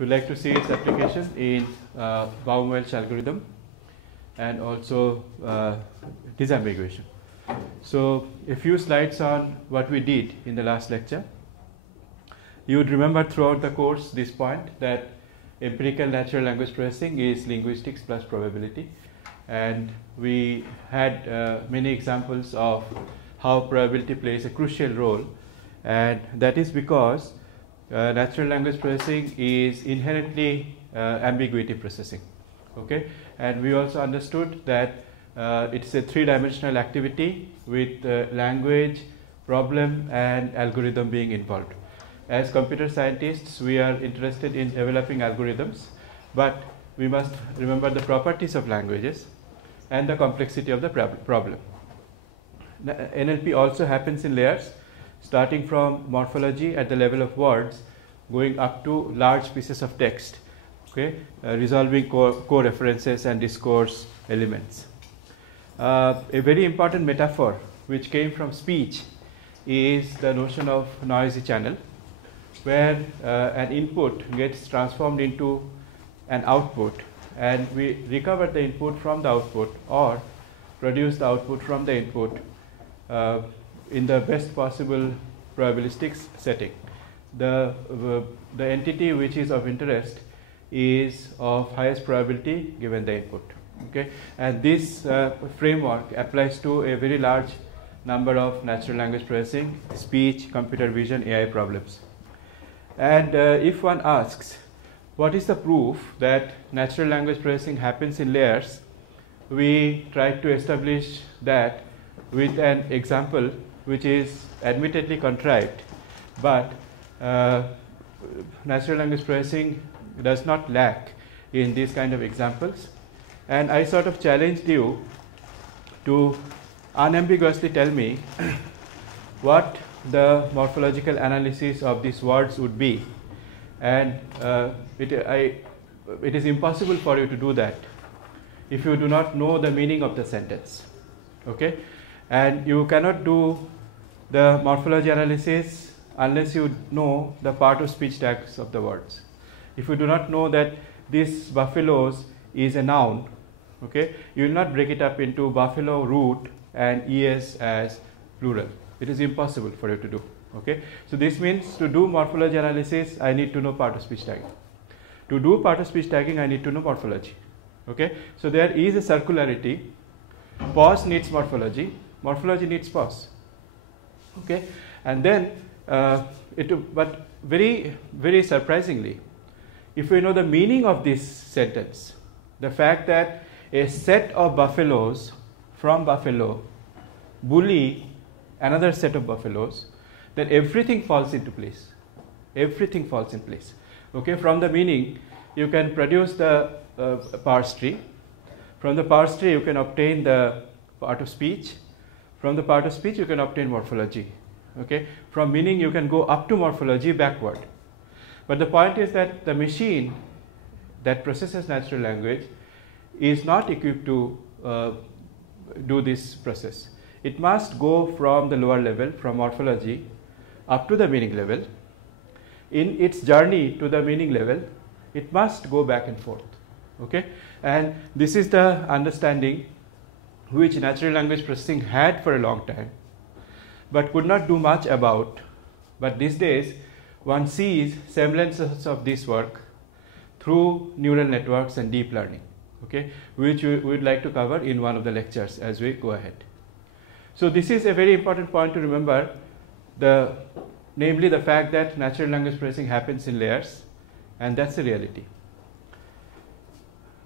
we'd like to see its application in Baum Welch algorithm and also disambiguation. So a few slides on what we did in the last lecture. You would remember throughout the course this point that empirical natural language processing is linguistics plus probability, and we had many examples of how probability plays a crucial role, and that is because natural language processing is inherently ambiguity processing. Okay, and we also understood that it's a three-dimensional activity with language, problem, and algorithm being involved. As computer scientists, we are interested in developing algorithms, but we must remember the properties of languages and the complexity of the problem. NLP also happens in layers, starting from morphology at the level of words, going up to large pieces of text, okay, resolving core references and discourse elements. A very important metaphor which came from speech is the notion of noisy channel, where an input gets transformed into an output, and we recover the input from the output or produce the output from the input in the best possible probabilistic setting. The entity which is of interest is of highest probability given the input. Okay, and this framework applies to a very large number of natural language processing, speech, computer vision, AI problems. And if one asks, what is the proof that natural language processing happens in layers, we try to establish that with an example which is admittedly contrived, but natural language processing does not lack in these kind of examples. And I sort of challenged you to unambiguously tell me what the morphological analysis of these words would be, and it is impossible for you to do that if you do not know the meaning of the sentence. Okay, and you cannot do the morphology analysis unless you know the part of speech tags of the words. If you do not know that this buffaloes is a noun, okay, you will not break it up into buffalo root and es as plural. It is impossible for you to do. Okay, so this means to do morphology analysis, I need to know part of speech tagging. To do part of speech tagging, I need to know morphology. Okay, so there is a circularity. Pause needs morphology. Morphology needs pause. Okay, and then but very, very surprisingly, if we know the meaning of this sentence, the fact that a set of buffaloes from buffalo bully another set of buffaloes, then everything falls into place. Everything falls in place. Okay, from the meaning, you can produce the parse tree. From the parse tree, you can obtain the part of speech. From the part of speech, you can obtain morphology. Okay, from meaning, you can go up to morphology backward. But the point is that the machine that processes natural language is not equipped to do this process. It must go from the lower level, from morphology, up to the meaning level. In its journey to the meaning level, it must go back and forth. Okay, and this is the understanding which natural language processing had for a long time, but could not do much about. But these days, one sees semblances of this work through neural networks and deep learning. Okay, which we would like to cover in one of the lectures as we go ahead. So this is a very important point to remember, namely the fact that natural language processing happens in layers, and that's the reality.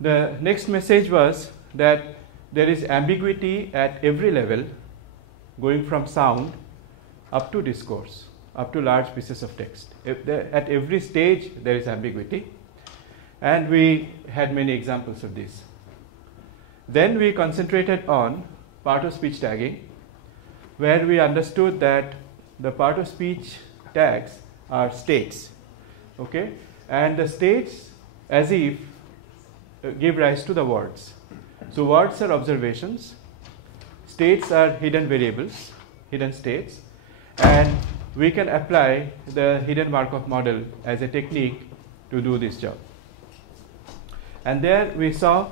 The next message was that there is ambiguity at every level, going from sound up to discourse, up to large pieces of text. At every stage there is ambiguity, and we had many examples of this. Then we concentrated on part of speech tagging, where we understood that the part of speech tags are states. Okay, and the states as if give rise to the words. So words are observations, states are hidden variables, hidden states, and we can apply the hidden Markov model as a technique to do this job. And there we saw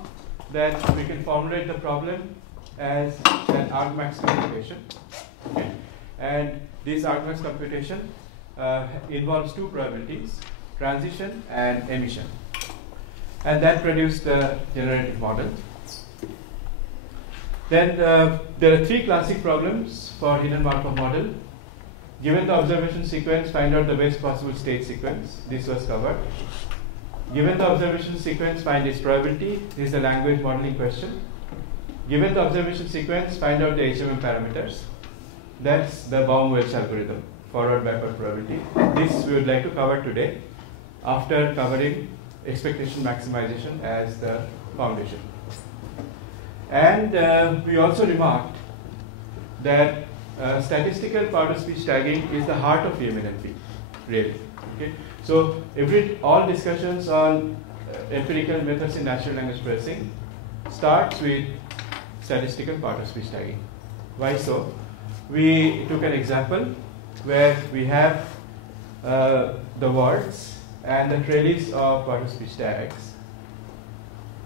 that we can formulate the problem as an argmax computation. Okay? And this argmax computation involves two probabilities, transition and emission. And that produced the generative model. Then there are three classic problems for hidden Markov model. Given the observation sequence, find out the best possible state sequence. This was covered. Given the observation sequence, find its probability. This is the language modeling question. Given the observation sequence, find out the HMM parameters. That's the Baum Welch algorithm, forward-backward probability. This we would like to cover today after covering expectation maximization as the foundation. And we also remarked that statistical part-of-speech tagging is the heart of NLP, really. Okay? So all discussions on empirical methods in natural language processing starts with statistical part-of-speech tagging. Why so? We took an example where we have the words and the trellis of part-of-speech tags.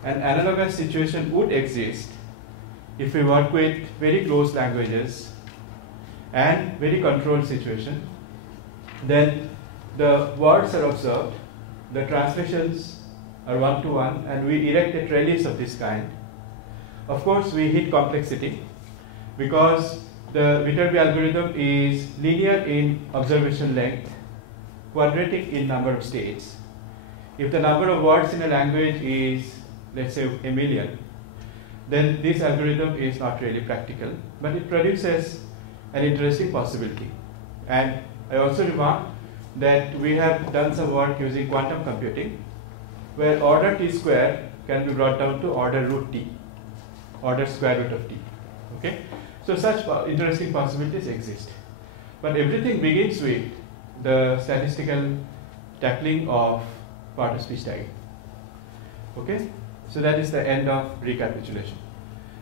An analogous situation would exist if we work with very close languages and very controlled situation. Then the words are observed, the translations are one-to-one, and we erect a trellis of this kind. Of course, we hit complexity because the Viterbi algorithm is linear in observation length, quadratic in number of states. If the number of words in a language is, let's say, 1 million, then this algorithm is not really practical, but it produces an interesting possibility. And I also remarked that we have done some work using quantum computing, where order t square can be brought down to order root t, order square root of t. Okay? So such interesting possibilities exist. But everything begins with the statistical tackling of part-of-speech tagging. Okay? So that is the end of recapitulation.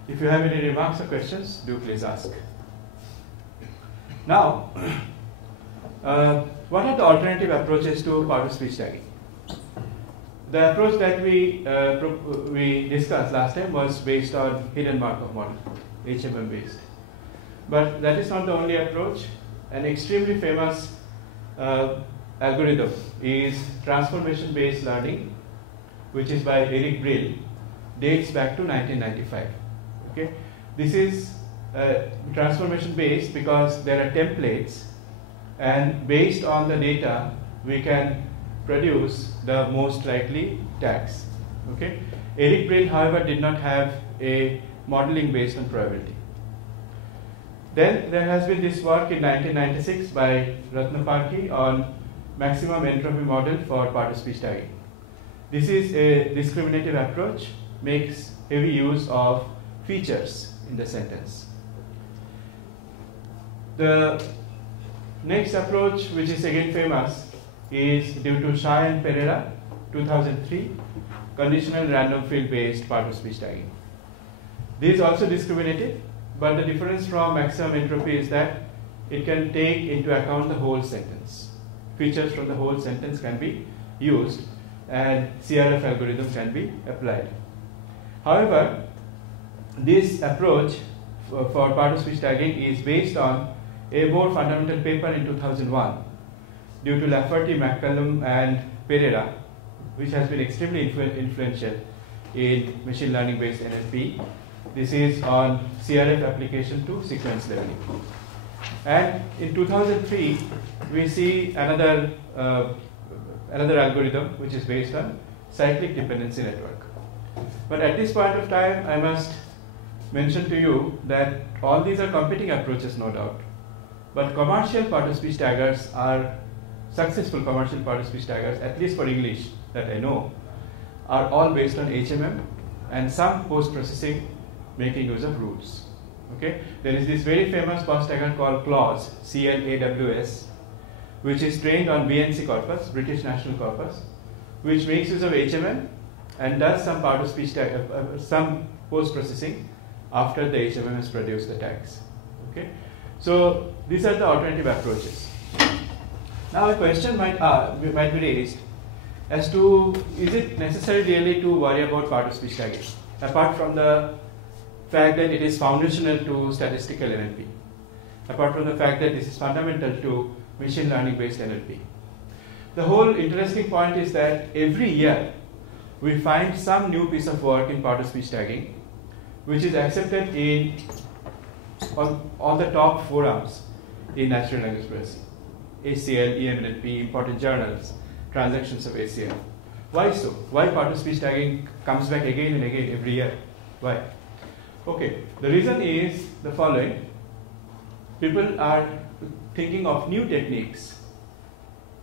If you have any remarks or questions, do please ask. Now, what are the alternative approaches to part-of-speech tagging? The approach that we discussed last time was based on hidden Markov model, HMM based. But that is not the only approach. An extremely famous algorithm is transformation-based learning, which is by Eric Brill, dates back to 1995. Okay? This is transformation-based because there are templates, and based on the data, we can produce the most likely tags. Okay? Eric Brill, however, did not have a modeling based on probability. Then there has been this work in 1996 by Ratnaparki on maximum entropy model for part-of-speech tagging. This is a discriminative approach, makes heavy use of features in the sentence. The next approach, which is again famous, is due to Shah and Pereira, 2003, conditional random field based part-of-speech tagging. This is also discriminative, but the difference from maximum entropy is that it can take into account the whole sentence. Features from the whole sentence can be used, and CRF algorithm can be applied. However, this approach for part-of-speech tagging is based on a more fundamental paper in 2001 due to Lafferty, McCallum, and Pereira, which has been extremely influential in machine learning based NLP. This is on CRF application to sequence leveling. And in 2003, we see another algorithm which is based on cyclic dependency network. But at this point of time, I must mention to you that all these are competing approaches, no doubt. But commercial part-of-speech taggers are successful commercial part-of-speech taggers, at least for English that I know, are all based on HMM and some post-processing making use of rules. Okay? There is this very famous post tagger called CLAWS, CLAWS, which is trained on BNC corpus, British National Corpus, which makes use of HMM and does some part-of-speech some post-processing after the HMM has produced the tags. Okay? So these are the alternative approaches. Now a question might be raised as to is it necessary really to worry about part-of-speech tagging, apart from the fact that it is foundational to statistical NLP, apart from the fact that this is fundamental to machine learning based NLP. The whole interesting point is that every year we find some new piece of work in part-of-speech tagging which is accepted in on the top forums in natural language processing. ACL, EMNLP, important journals, transactions of ACL. Why so? Why part-of-speech tagging comes back again and again every year? Why? Okay, the reason is the following. People are thinking of new techniques.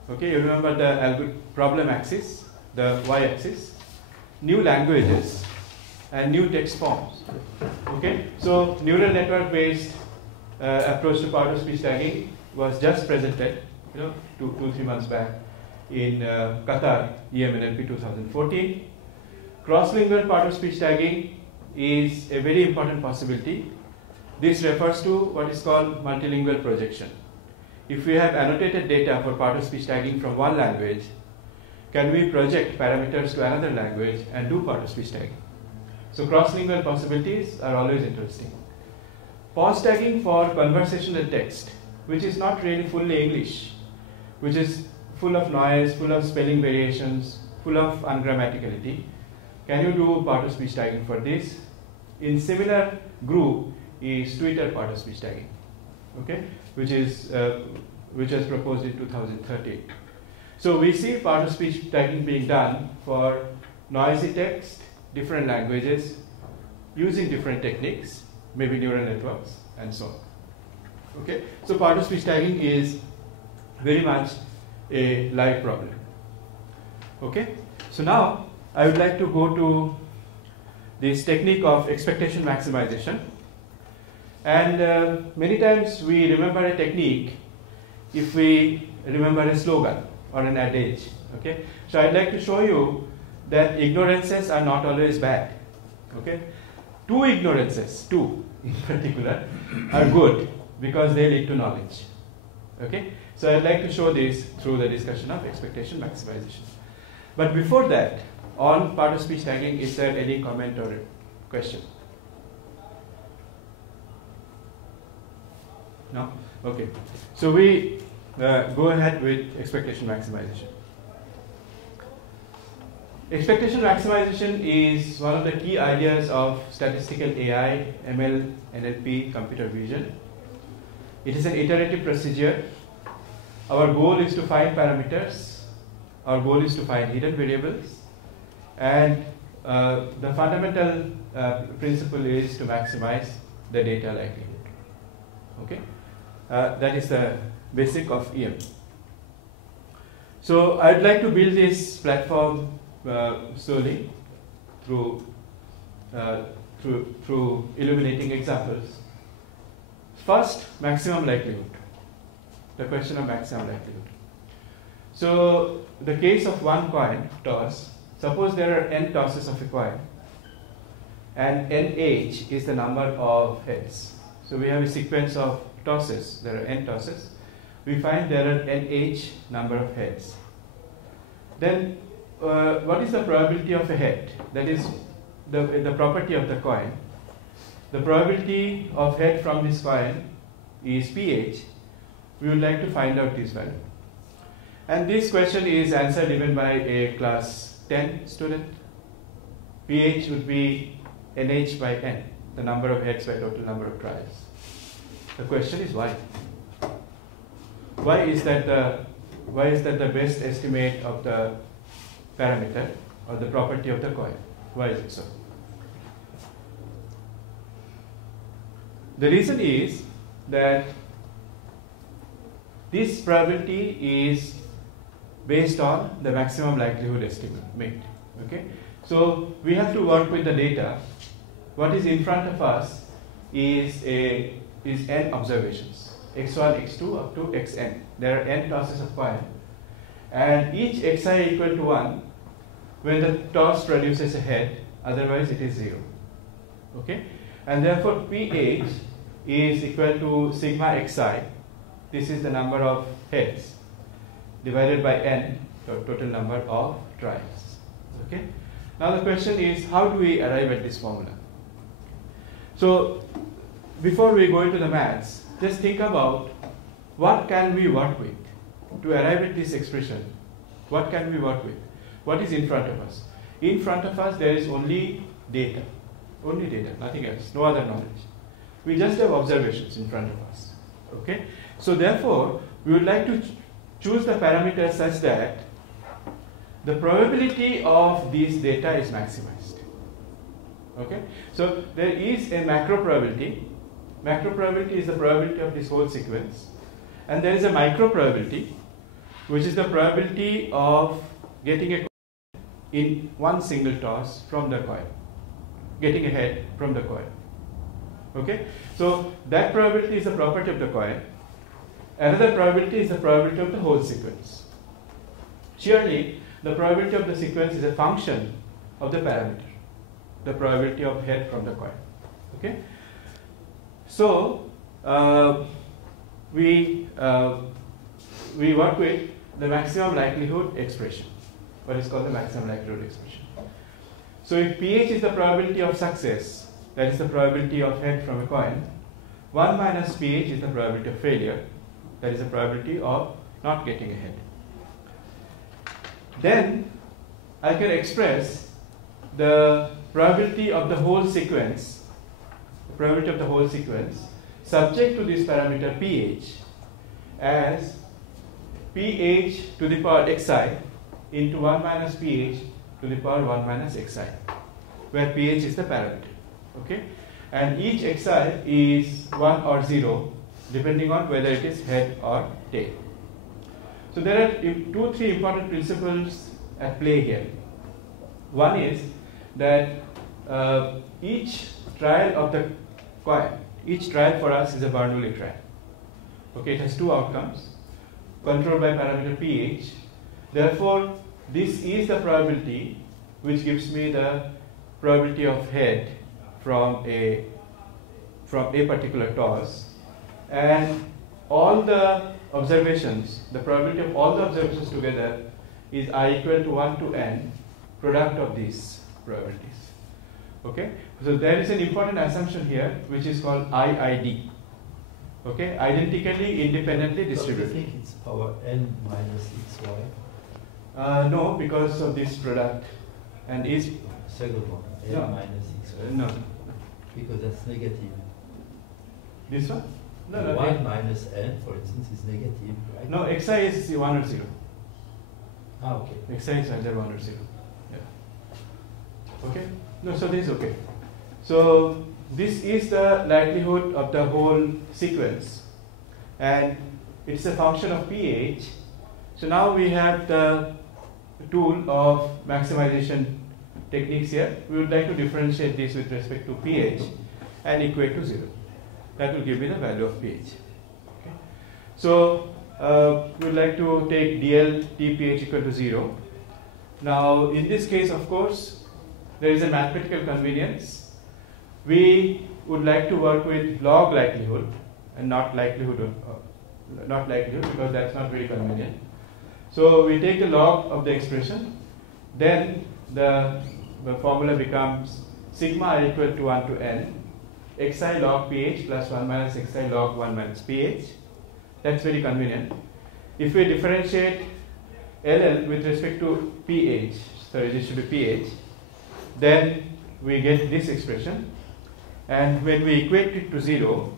Okay, you remember the problem axis, the y-axis, new languages, and new text forms. Okay, so neural network-based approach to part-of-speech tagging was just presented, 2-3 months back in Qatar, EMNLP 2014. Cross-lingual part-of-speech tagging is a very important possibility. This refers to what is called multilingual projection. If we have annotated data for part-of-speech tagging from one language, can we project parameters to another language and do part-of-speech tagging? So cross-lingual possibilities are always interesting. Pause tagging for conversational text, which is not really fully English, which is full of noise, full of spelling variations, full of ungrammaticality. Can you do part-of-speech tagging for this? In similar group is Twitter part-of-speech tagging, okay, which was proposed in 2013. So we see part-of-speech tagging being done for noisy text, different languages, using different techniques, maybe neural networks, and so on. Okay, so part-of-speech tagging is very much a live problem. Okay, so now I would like to go to this technique of expectation maximization. And many times we remember a technique if we remember a slogan or an adage. Okay, so I'd like to show you that ignorances are not always bad. Okay, two ignorances, two in particular, are good because they lead to knowledge. Okay, so I'd like to show this through the discussion of expectation maximization. But before that, on part-of-speech tagging, is there any comment or question? No? Okay. So we go ahead with expectation maximization. Expectation maximization is one of the key ideas of statistical AI, ML, NLP, computer vision. It is an iterative procedure. Our goal is to find parameters. Our goal is to find hidden variables. And the fundamental principle is to maximize the data likelihood. Okay? That is the basic of EM. So I'd like to build this platform slowly through illuminating examples. First, maximum likelihood. The question of maximum likelihood. So the case of one coin toss. Suppose there are n tosses of a coin, and nh is the number of heads. So we have a sequence of tosses. There are n tosses. We find there are nh number of heads. Then what is the probability of a head? That is the property of the coin. The probability of head from this coin is ph. We would like to find out this value. And this question is answered even by a class 10 student. pH would be nh by n, the number of heads by total number of trials. The question is why? Why is that the best estimate of the parameter or the property of the coin? Why is it so? The reason is that this probability is based on the maximum likelihood estimate. Okay, so we have to work with the data. What is in front of us is n observations, x1, x2 up to xn. There are n tosses of coin, and each xi equal to 1 when the toss produces a head, otherwise it is 0. Okay, and therefore ph is equal to sigma xi. This is the number of heads divided by n, total number of trials. Okay. Now the question is, how do we arrive at this formula? So before we go into the maths, just think about what can we work with to arrive at this expression. What can we work with? What is in front of us? In front of us there is only data, nothing else, no other knowledge. We just have observations in front of us. Okay. So therefore, we would like to choose the parameter such that the probability of these data is maximized. Okay. So there is a macro probability. Macro probability is the probability of this whole sequence, and there is a micro probability, which is the probability of getting a coin in one single toss from the coin, getting a head from the coin. Okay. So that probability is the property of the coin. Another probability is the probability of the whole sequence. Surely, the probability of the sequence is a function of the parameter, the probability of head from the coin. Okay. So we work with the maximum likelihood expression, what is called the maximum likelihood expression. So if pH is the probability of success, that is the probability of head from a coin, 1 minus pH is the probability of failure, that is the probability of not getting a head. Then I can express the probability of the whole sequence, subject to this parameter pH, as pH to the power xi into 1 minus pH to the power 1 minus xi, where pH is the parameter. Okay, and each xi is 1 or 0 depending on whether it is head or tail. So there are 2-3 important principles at play here. One is that each trial of the coin, each trial for us is a Bernoulli trial. Okay, it has 2 outcomes controlled by parameter pH. Therefore, this is the probability which gives me the probability of head from a particular toss, and all the observations, the probability of all the observations together is I equal to 1 to n, product of these probabilities. Okay, so there is an important assumption here which is called IID. Okay, identically independently distributed. Do you think it's power n minus xy? No, because of this product, and is Second one, n no. minus xy. No. Because that's negative. This one? No, no. 1 minus n, for instance, is negative, right? No, xi is 1 or 0. Ah, okay. Xi is either 1 or 0. Yeah. Okay? No, so this is okay. So this is the likelihood of the whole sequence, and it's a function of pH. So now we have the tool of maximization techniques here. We would like to differentiate this with respect to pH and equate to 0. That will give me the value of pH. Okay. So we would like to take dl dpH equal to 0. Now in this case, of course, there is a mathematical convenience. We would like to work with log likelihood and not likelihood because that's not very convenient. So we take the log of the expression, then the formula becomes sigma I equal to 1 to n xi log pH plus 1 minus xi log 1 minus pH. That's very convenient. If we differentiate LL with respect to pH, sorry, this should be pH, then we get this expression, and when we equate it to 0,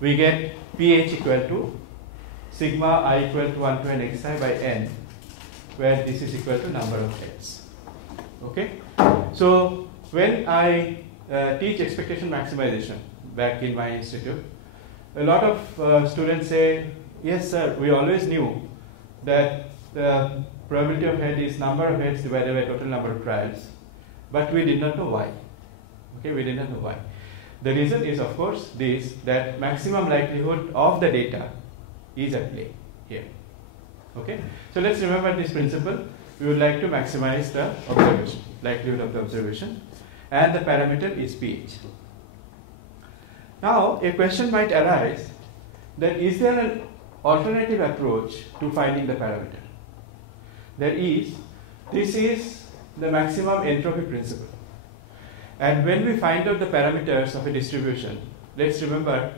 we get pH equal to sigma I equal to 1 to n xi by n, where this is equal to number of heads. Okay, so when I teach expectation maximization back in my institute, a lot of students say, yes sir, we always knew that the probability of head is number of heads divided by total number of trials, but we did not know why. Okay, we did not know why. The reason is, of course, this, that maximum likelihood of the data is at play here. Okay, so let's remember this principle. We would like to maximize the observation, likelihood of the observation, and the parameter is pH. Now, a question might arise that is there alternative approach to finding the parameter. This is the maximum entropy principle. And when we find out the parameters of a distribution, let's remember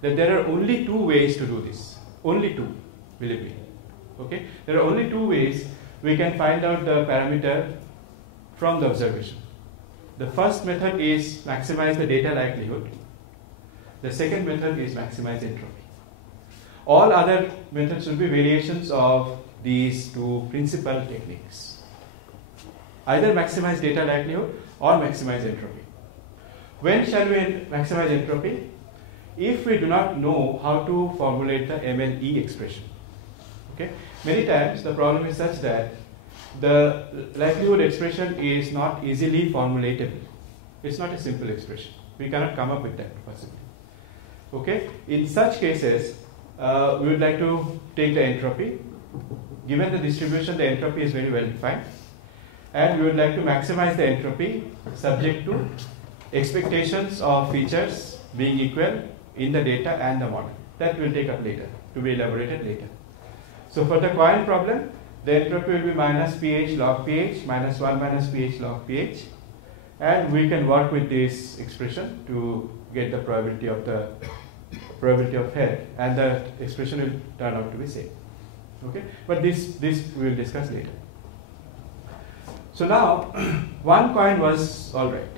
that there are only two ways to do this. Only two, believe me. Okay? There are only two ways we can find out the parameter from the observation. The first method is maximize the data likelihood. The second method is maximize entropy. All other methods will be variations of these two principal techniques. Either maximize data likelihood or maximize entropy. When shall we maximize entropy? If we do not know how to formulate the MLE expression. Okay? Many times the problem is such that the likelihood expression is not easily formulatable. It's not a simple expression. We cannot come up with that possibly. Okay? In such cases, we would like to take the entropy. Given the distribution, the entropy is very well defined. And we would like to maximize the entropy subject to expectations of features being equal in the data and the model. That will take up later, to be elaborated later. So for the coin problem, the entropy will be minus pH log pH, minus 1 minus pH log pH. And we can work with this expression to get the probability of head, and the expression will turn out to be same. Okay? But this we will discuss later. So now, one coin was all right.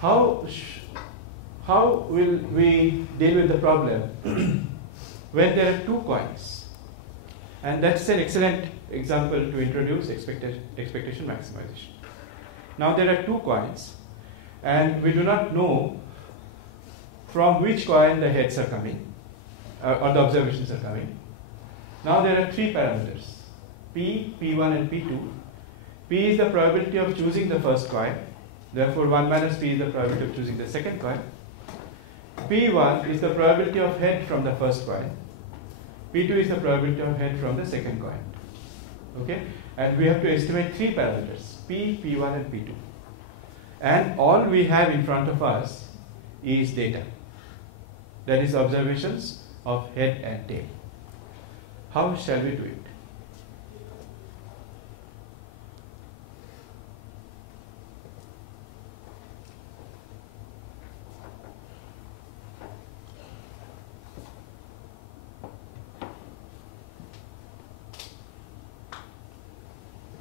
How will we deal with the problem when there are two coins? And that's an excellent example to introduce expectation maximization. Now there are two coins, and we do not know from which coin the heads are coming, or the observations are coming. Now there are three parameters, P, P1 and P2. P is the probability of choosing the first coin, therefore 1 minus P is the probability of choosing the second coin. P1 is the probability of head from the first coin. P2 is the probability of head from the second coin. Okay? And we have to estimate three parameters, P, P1 and P2. And all we have in front of us is data. That is observations of head and tail. How shall we do it?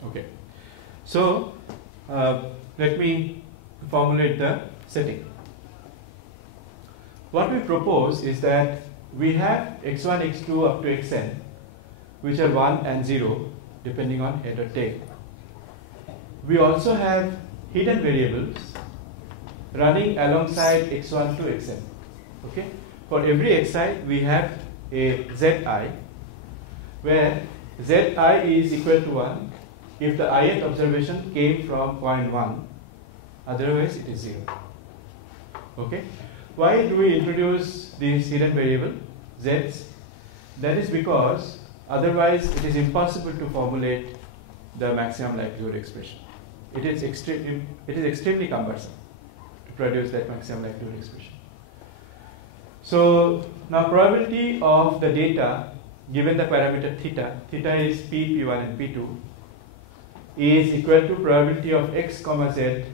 Okay. So, let me formulate the setting. What we propose is that we have x1, x2 up to xn, which are 1 and 0 depending on head or tail. We also have hidden variables running alongside x1 to xn. Okay? For every xi, we have a zi, where zi is equal to 1 if the ith observation came from point 1, otherwise it is 0. Okay? Why do we introduce this hidden variable, z's? That is because otherwise it is impossible to formulate the maximum likelihood expression. It is extremely cumbersome to produce that maximum likelihood expression. So now probability of the data given the parameter theta, theta is P, P1 and P2, is equal to probability of x comma z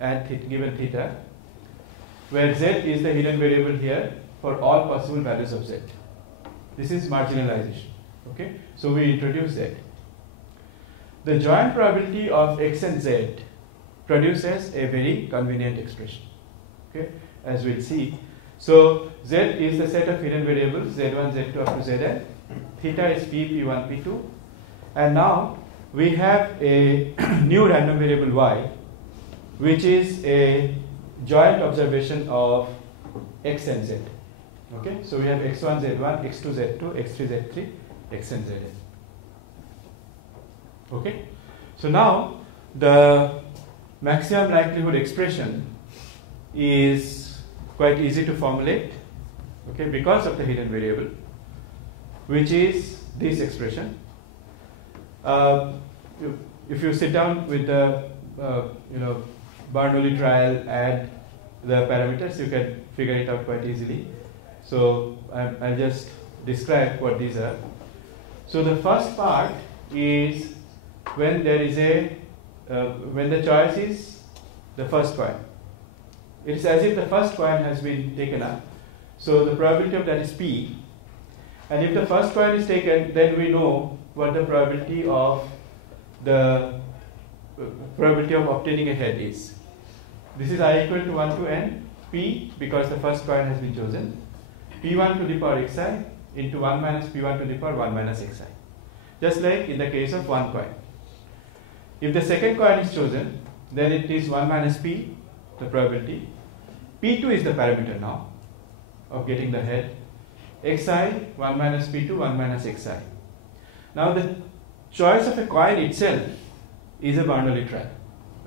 and given theta, where z is the hidden variable here for all possible values of z. This is marginalization. Okay, so we introduce z. The joint probability of x and z produces a very convenient expression. Okay, as we'll see. So z is the set of hidden variables z1, z2 up to zn. Theta is p, p1, p2, and now we have a new random variable y, which is a joint observation of x and z. Okay, so we have x1, z1, x2, z2, x3, z3, x and zn. Okay, so now the maximum likelihood expression is quite easy to formulate. Okay, because of the hidden variable, which is this expression. If you sit down with the Bernoulli trial, add the parameters, you can figure it out quite easily. So I'll just describe what these are. So the first part is when there is when the choice is the first coin. It is as if the first coin has been taken up. So the probability of that is P. And if the first coin is taken, then we know what the probability of obtaining a head is. This is I equal to 1 to n P, because the first coin has been chosen. P1 to the power xi into 1 minus P1 to the power 1 minus xi. Just like in the case of one coin. If the second coin is chosen, then it is 1 minus P, the probability. P2 is the parameter now of getting the head. Xi, 1 minus P2, 1 minus xi. Now the choice of a coin itself is a Bernoulli trial.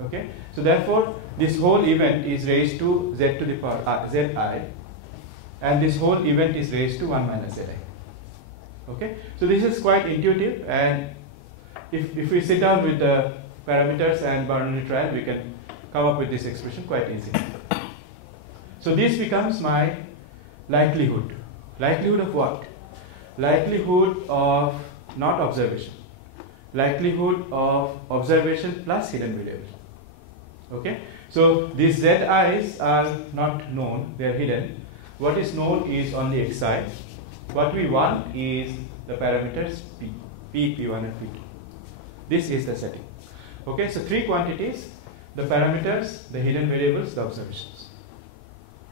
Okay? So therefore, this whole event is raised to z to the power zi, and this whole event is raised to 1 minus zi. Okay? So this is quite intuitive, and if we sit down with the parameters and Bernoulli trial, we can come up with this expression quite easily. So this becomes my likelihood. Likelihood of what? Likelihood of not observation. Likelihood of observation plus hidden variable. Okay? So these zi's are not known, they are hidden. What is known is only xi. What we want is the parameters P, P1 and P2. This is the setting. Okay, so three quantities, the parameters, the hidden variables, the observations.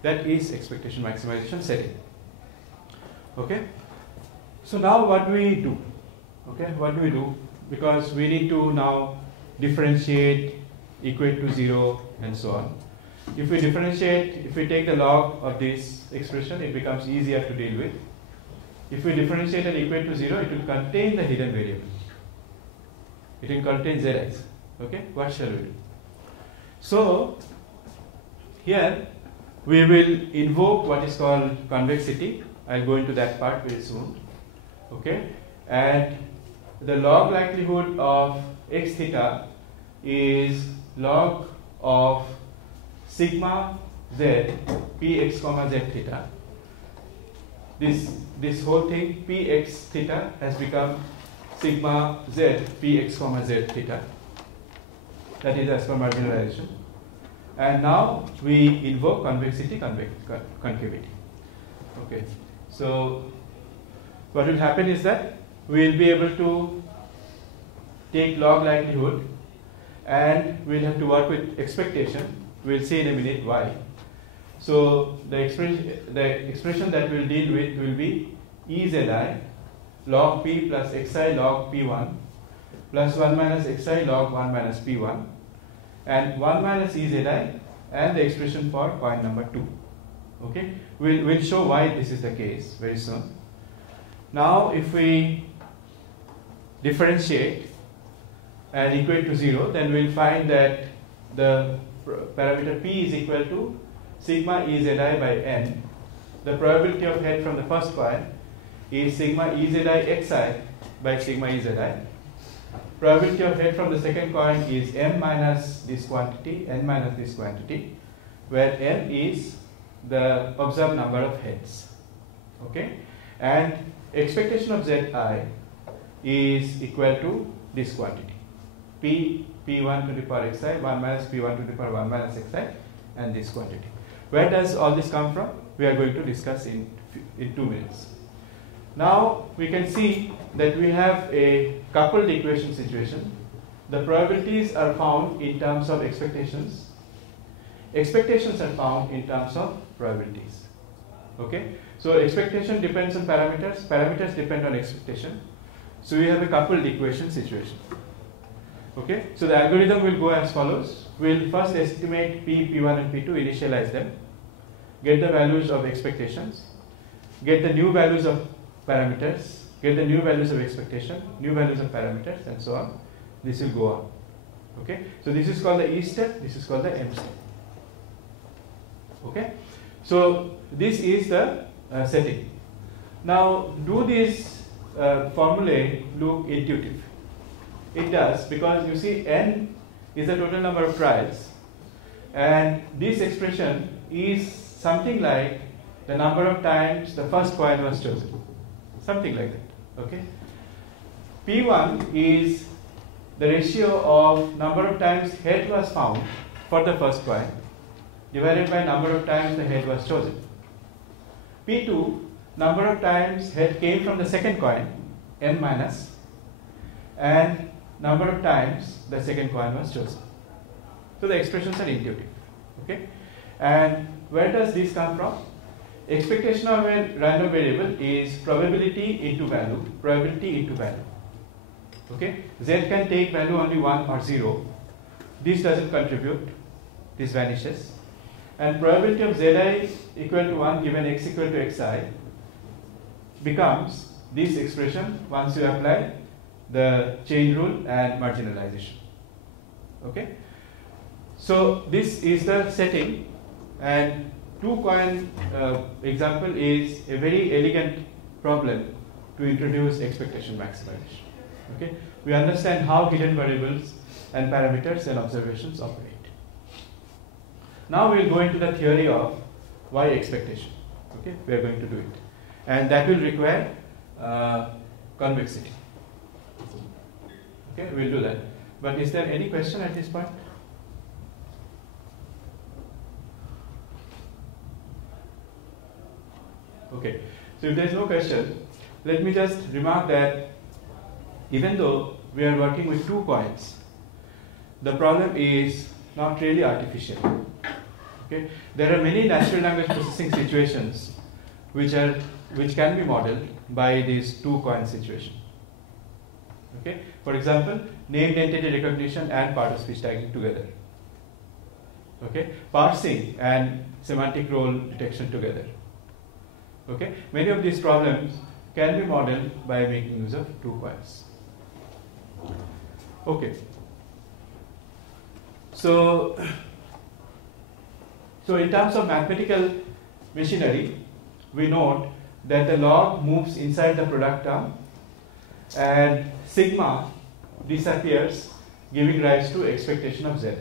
That is expectation maximization setting. Okay, so now what do we do? Okay, what do we do? Because we need to now differentiate, equate to 0 and so on. If we differentiate, if we take the log of this expression, it becomes easier to deal with. If we differentiate and equate to 0, it will contain the hidden variable. It will contain zi's. Okay, what shall we do? So here we will invoke what is called convexity. I'll go into that part very soon. Okay, and the log likelihood of x theta is log of sigma z px comma z theta. This whole thing px theta has become sigma z px comma z theta. That is as per marginalization. And now we invoke convexity, concavity. Okay, so what will happen is that we will be able to take log likelihood, and we will have to work with expectation. We will see in a minute why. So the expression that we will deal with will be EZI log P plus xi log P1 plus 1 minus xi log 1 minus P1, and 1 minus EZI and the expression for coin number 2. Okay, we'll show why this is the case very soon. Now if we differentiate and equate to 0, then we'll find that the parameter P is equal to sigma EZI by n. The probability of head from the first coin is sigma EZI xi by sigma EZI. Probability of head from the second coin is m minus this quantity, n minus this quantity, where n is the observed number of heads. Okay, and expectation of zi is equal to this quantity, p1 to the power xi, 1 minus p1 to the power 1 minus xi, and this quantity. Where does all this come from? We are going to discuss in 2 minutes. Now we can see that we have a coupled equation situation. The probabilities are found in terms of expectations. Expectations are found in terms of probabilities. Okay, so expectation depends on parameters, parameters depend on expectation. So we have a coupled equation situation. Okay, so the algorithm will go as follows. We'll first estimate P, P1 and P2, initialize them, get the values of expectations, get the new values of parameters, get the new values of expectation, new values of parameters, and so on. This will go on. Okay, so this is called the E step, this is called the M step. Okay, so this is the setting. Now, do these formulae look intuitive? It does, because you see n is the total number of trials, and this expression is something like the number of times the first coin was chosen. Something like that. Okay. P1 is the ratio of number of times head was found for the first coin divided by number of times the head was chosen. P2, number of times head came from the second coin, n minus, and number of times the second coin was chosen. So the expressions are intuitive. Okay? And where does this come from? Expectation of a random variable is probability into value, probability into value. Okay? Z can take value only 1 or 0. This doesn't contribute, this vanishes. And probability of Zi equal to 1 given x equal to xi becomes this expression once you apply the chain rule and marginalization. Okay? So this is the setting, and two coin example is a very elegant problem to introduce expectation maximization. Okay? We understand how hidden variables and parameters and observations operate. Now we will go into the theory of why expectation. Okay? We are going to do it, and that will require convexity. Okay, we will do that. But is there any question at this point? Okay, so if there is no question, let me just remark that even though we are working with two coins, the problem is not really artificial. Okay, there are many natural language processing situations which can be modeled by these two coin situation. Okay, for example, named entity recognition and part of speech tagging together. Okay, parsing and semantic role detection together. Okay, many of these problems can be modeled by making use of two coins. Okay, so in terms of mathematical machinery, we note that the log moves inside the product term and sigma disappears, giving rise to expectation of Zi.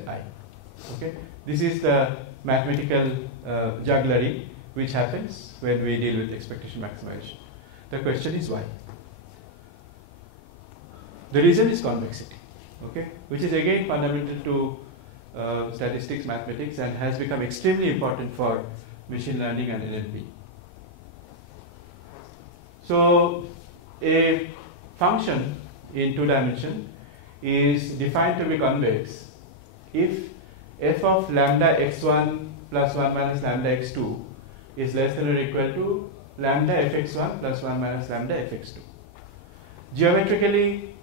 Okay, this is the mathematical jugglery which happens when we deal with expectation maximization. The question is why? The reason is convexity, okay, which is again fundamental to statistics, mathematics, and has become extremely important for machine learning and NLP. So a function in two dimension is defined to be convex if f of lambda x1 plus 1 minus lambda x2 is less than or equal to lambda fx1 plus 1 minus lambda fx2. Geometrically,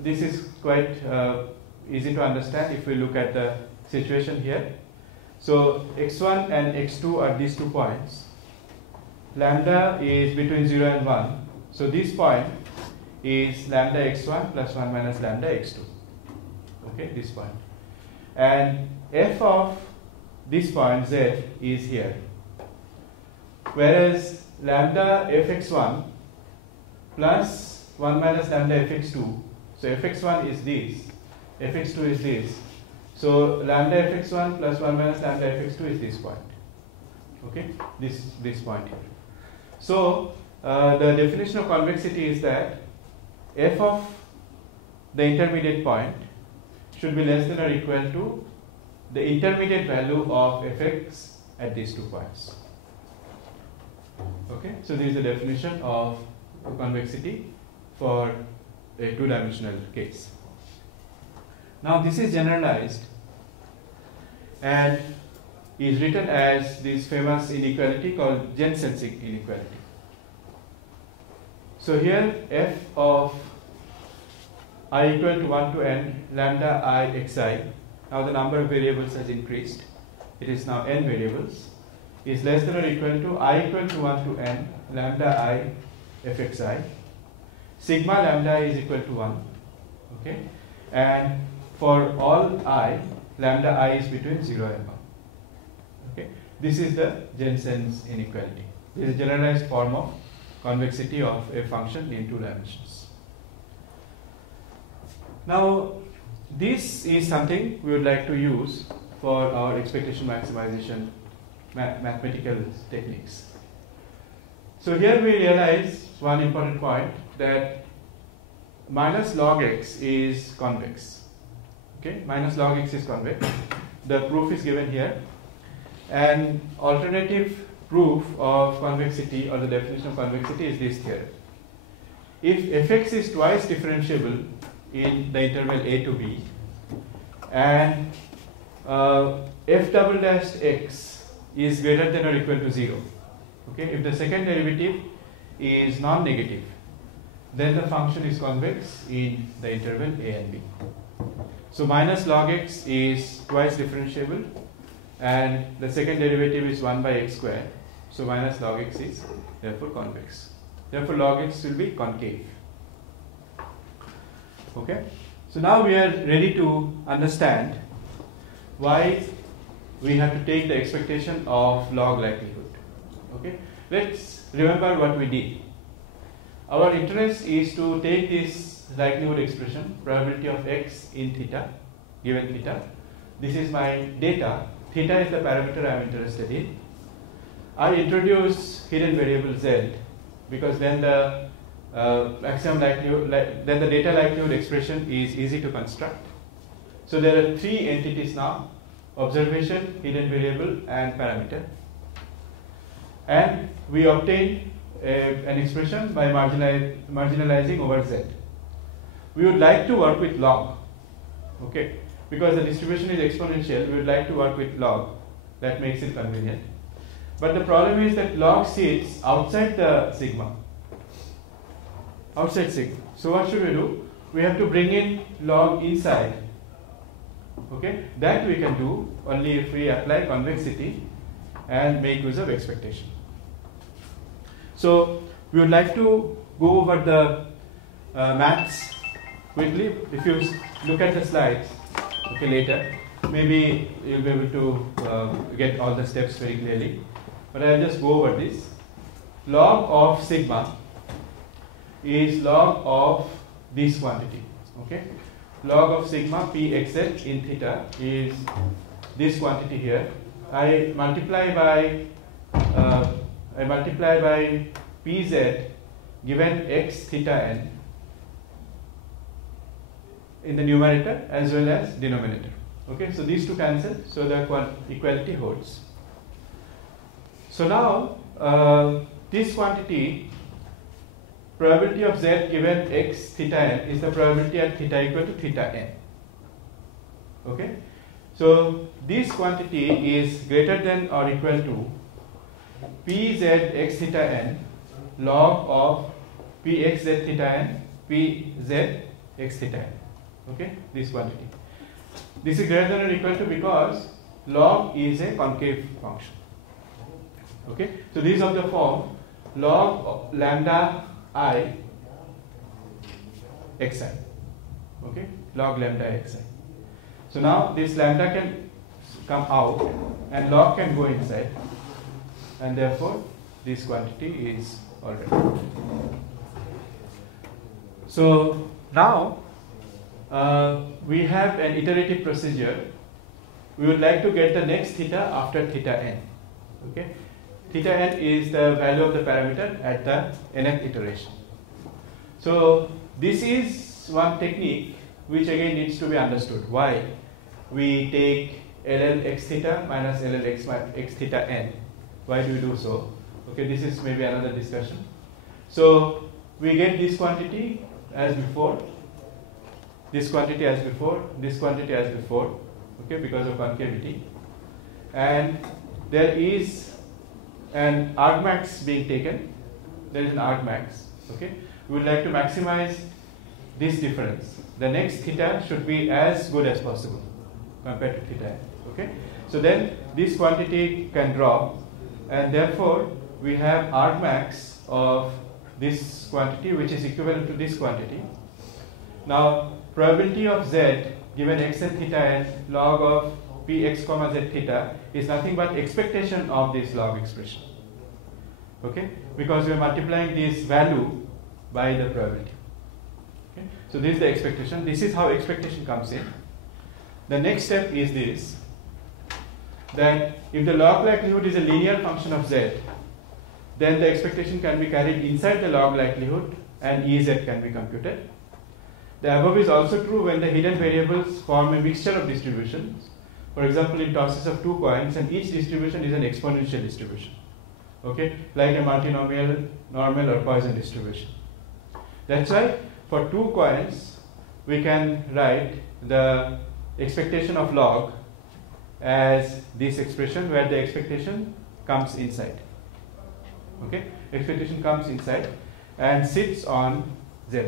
this is quite easy to understand if we look at the situation here. So x1 and x2 are these 2 points. Lambda is between 0 and 1. So this point is lambda x1 plus 1 minus lambda x2. Okay, this point. And f of this point z is here. Whereas lambda fx1 plus 1 minus lambda fx2, so fx1 is this, fx2 is this. So lambda fx1 plus 1 minus lambda fx2 is this point. Okay, this point here. So the definition of convexity is that f of the intermediate point should be less than or equal to the intermediate value of fx at these 2 points. Okay, so this is the definition of convexity for a two-dimensional case. Now this is generalized and is written as this famous inequality called Jensen's inequality. So here f of I equal to 1 to n lambda I xi, now the number of variables has increased, it is now n variables, is less than or equal to I equal to 1 to n lambda I fxi. Sigma lambda is equal to 1. Okay, and for all I, lambda I is between 0 and 1. Okay, this is the Jensen's inequality. This is a generalized form of convexity of a function in 2 dimensions. Now, this is something we would like to use for our expectation maximization mathematical techniques. So here we realize one important point, that minus log x is convex. Okay, minus log x is convex. The proof is given here. And alternative proof of convexity, or the definition of convexity, is this theorem. If fx is twice differentiable in the interval a to b, and f double dash x is greater than or equal to 0, okay, if the second derivative is non-negative, then the function is convex in the interval a and b. So minus log x is twice differentiable, and the second derivative is 1 by x square. So minus log x is therefore convex. Therefore log x will be concave. Okay. So now we are ready to understand why we have to take the expectation of log likelihood. Okay. Let's remember what we did. Our interest is to take this likelihood expression, probability of x in theta, given theta. This is my data. Theta is the parameter I am interested in. I introduce hidden variable z, because then the maximum likelihood, then the data likelihood expression is easy to construct. So there are three entities now: observation, hidden variable, and parameter. And we obtain an expression by marginalizing over z. We would like to work with log, okay, because the distribution is exponential. We would like to work with log. That makes it convenient. But the problem is that log sits outside the sigma. Outside sigma. So what should we do? We have to bring in log inside. Okay, that we can do only if we apply convexity and make use of expectation. So we would like to go over the maths quickly. If you look at the slides, okay, later, maybe you'll be able to get all the steps very clearly. But I'll just go over this. Log of sigma is log of this quantity. Okay, log of sigma pxz in theta is this quantity here. I multiply by pz given x theta n in the numerator as well as denominator. Okay, so these two cancel, so the equality holds. So now this quantity, probability of z given x theta n, is the probability at theta equal to theta n. Okay, so this quantity is greater than or equal to pz x theta n log of px z theta n pz x theta n. Okay, this quantity. This is greater than or equal to because log is a concave function. Okay, so this is of the form log lambda I xi. Okay, log lambda xi. So now this lambda can come out and log can go inside, and therefore this quantity is already. So now we have an iterative procedure. We would like to get the next theta after theta n. Okay, theta n is the value of the parameter at the nth iteration. So this is one technique which again needs to be understood. Why we take LL x theta minus LL x theta n. Why do we do so? Okay, this is maybe another discussion. So we get this quantity as before, this quantity as before, this quantity as before, okay, because of concavity. And there is an argmax being taken. There is an argmax. Okay, we would like to maximize this difference. The next theta should be as good as possible compared to theta n. Okay, so then this quantity can drop, and therefore we have argmax of this quantity which is equivalent to this quantity. Now probability of z given x and theta n log of px comma z theta is nothing but expectation of this log expression. Okay, because we are multiplying this value by the probability. Okay, so this is the expectation. This is how expectation comes in. The next step is this, that if the log likelihood is a linear function of z, then the expectation can be carried inside the log likelihood and EZ can be computed. The above is also true when the hidden variables form a mixture of distributions. For example, in tosses of 2 coins, and each distribution is an exponential distribution. Okay, like a multinomial, normal, or Poisson distribution. That's why for 2 coins, we can write the expectation of log as this expression where the expectation comes inside. Okay, expectation comes inside and sits on Zi.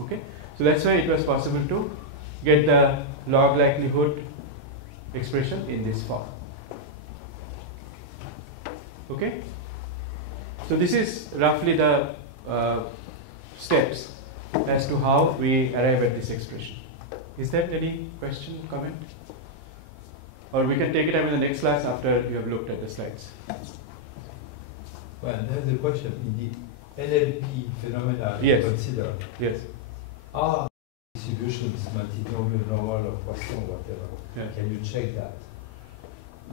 Okay, so that's why it was possible to get the log likelihood expression in this form. Okay, so this is roughly the steps as to how we arrive at this expression. Is there any question, comment? Or we can take it up in the next class after you have looked at the slides. Well, there's a question in the NLP phenomena Yes. you consider. Yes. Are distributions multinomial, normal, or Poisson, whatever? Yeah. Can you check that?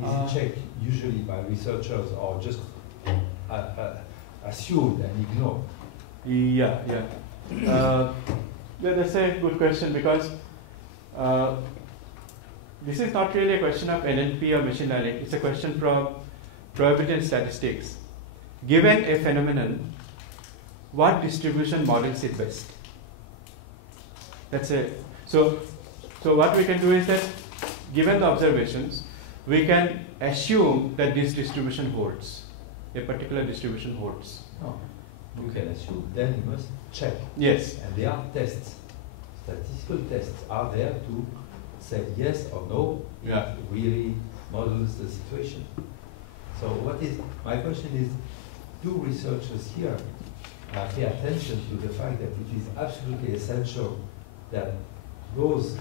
Is it checked usually by researchers or just assumed and ignored? Yeah, yeah. That's a good question because this is not really a question of NLP or machine learning. It's a question from probability and statistics. Given a phenomenon, what distribution models it best? That's it. So what we can do is that, given the observations, we can assume that this distribution holds. A particular distribution holds. No. You can assume, then you must check. Yes. And there are tests. Statistical tests are there to say yes or no, Yeah. it really models the situation. So my question is, do researchers here pay attention to the fact that it is absolutely essential that those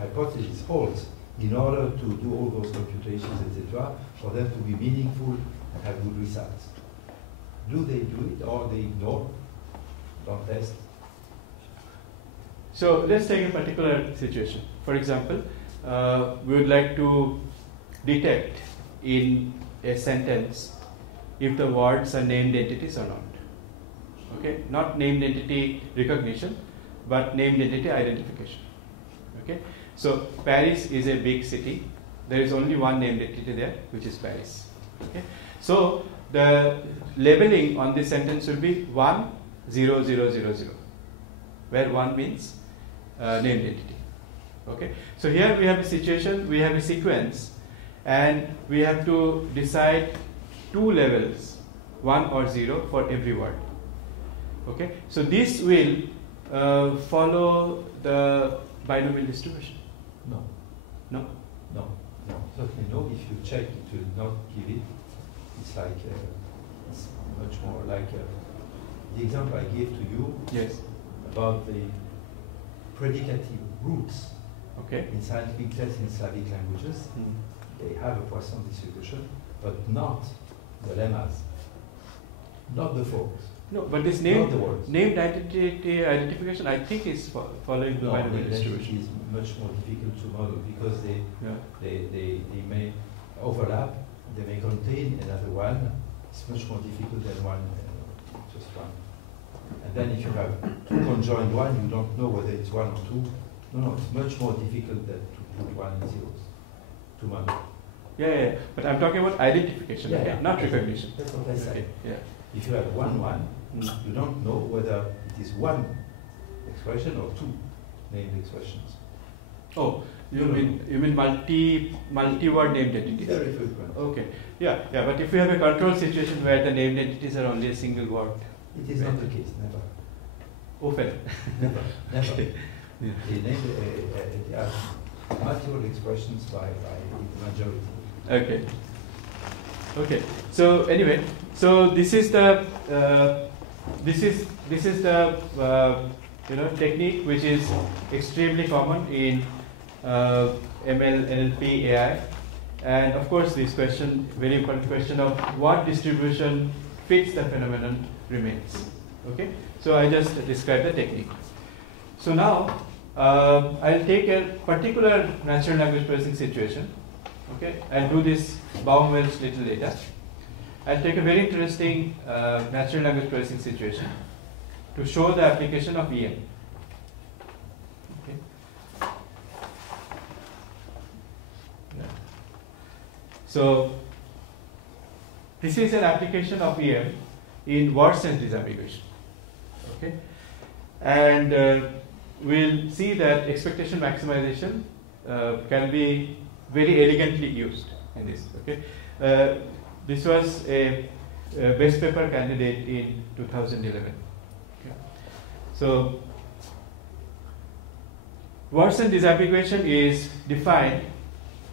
hypotheses hold in order to do all those computations, etc., for them to be meaningful and have good results? Do they do it or they ignore, don't test? So let's take a particular situation. For example, we would like to detect in a sentence if the words are named entities or not. Okay, not named entity recognition, but named entity identification. Okay, so Paris is a big city. There is only one named entity there, which is Paris. Okay, so the labeling on this sentence will be 1, 0, 0, 0, 0, where 1 means named entity. Okay, so here we have a situation, we have a sequence, and we have to decide 2 levels, 1 or 0 for every word. Okay, so this will follow the binomial distribution. No. No? No. No. Certainly no. If you check, it will not give it. It's like, it's much more like the example I gave to you. Yes. About the predicative roots. Okay. In scientific tests in Slavic languages, they have a Poisson distribution, but not the lemmas, not the forms. No, but this named identity identification, I think, is following the binomial distribution. Is much more difficult to model because they may overlap, they may contain another one. It's much more difficult than one, just one. And then if you have 2 conjoined one, you don't know whether it's 1 or 2. No, it's much more difficult than to put 1 and 0s to model. Yeah, but I'm talking about identification, okay? Not recognition. That's what I said. Okay. Yeah. If you have 1, you don't know whether it is 1 expression or 2 named expressions. Oh, you mean multi-word named entities? Very frequent. Okay. Yeah, but if you have a control situation where the named entities are only a single word. It is not the case, never. Often. Never. Yeah. They are multiple expressions by the majority. Okay. So anyway, so this is the technique which is extremely common in ML, NLP, AI, and of course this question, very important question of what distribution fits the phenomenon remains. Okay. So I just described the technique. So now I'll take a particular natural language processing situation. Okay, I'll do this Baum Welch little later. I'll take a very interesting natural language processing situation to show the application of EM. Okay. Yeah. So this is an application of EM in word sense disambiguation. Okay, and we'll see that expectation maximization can be very elegantly used in this. Okay, this was a best paper candidate in 2011. Okay. So word sense disambiguation is defined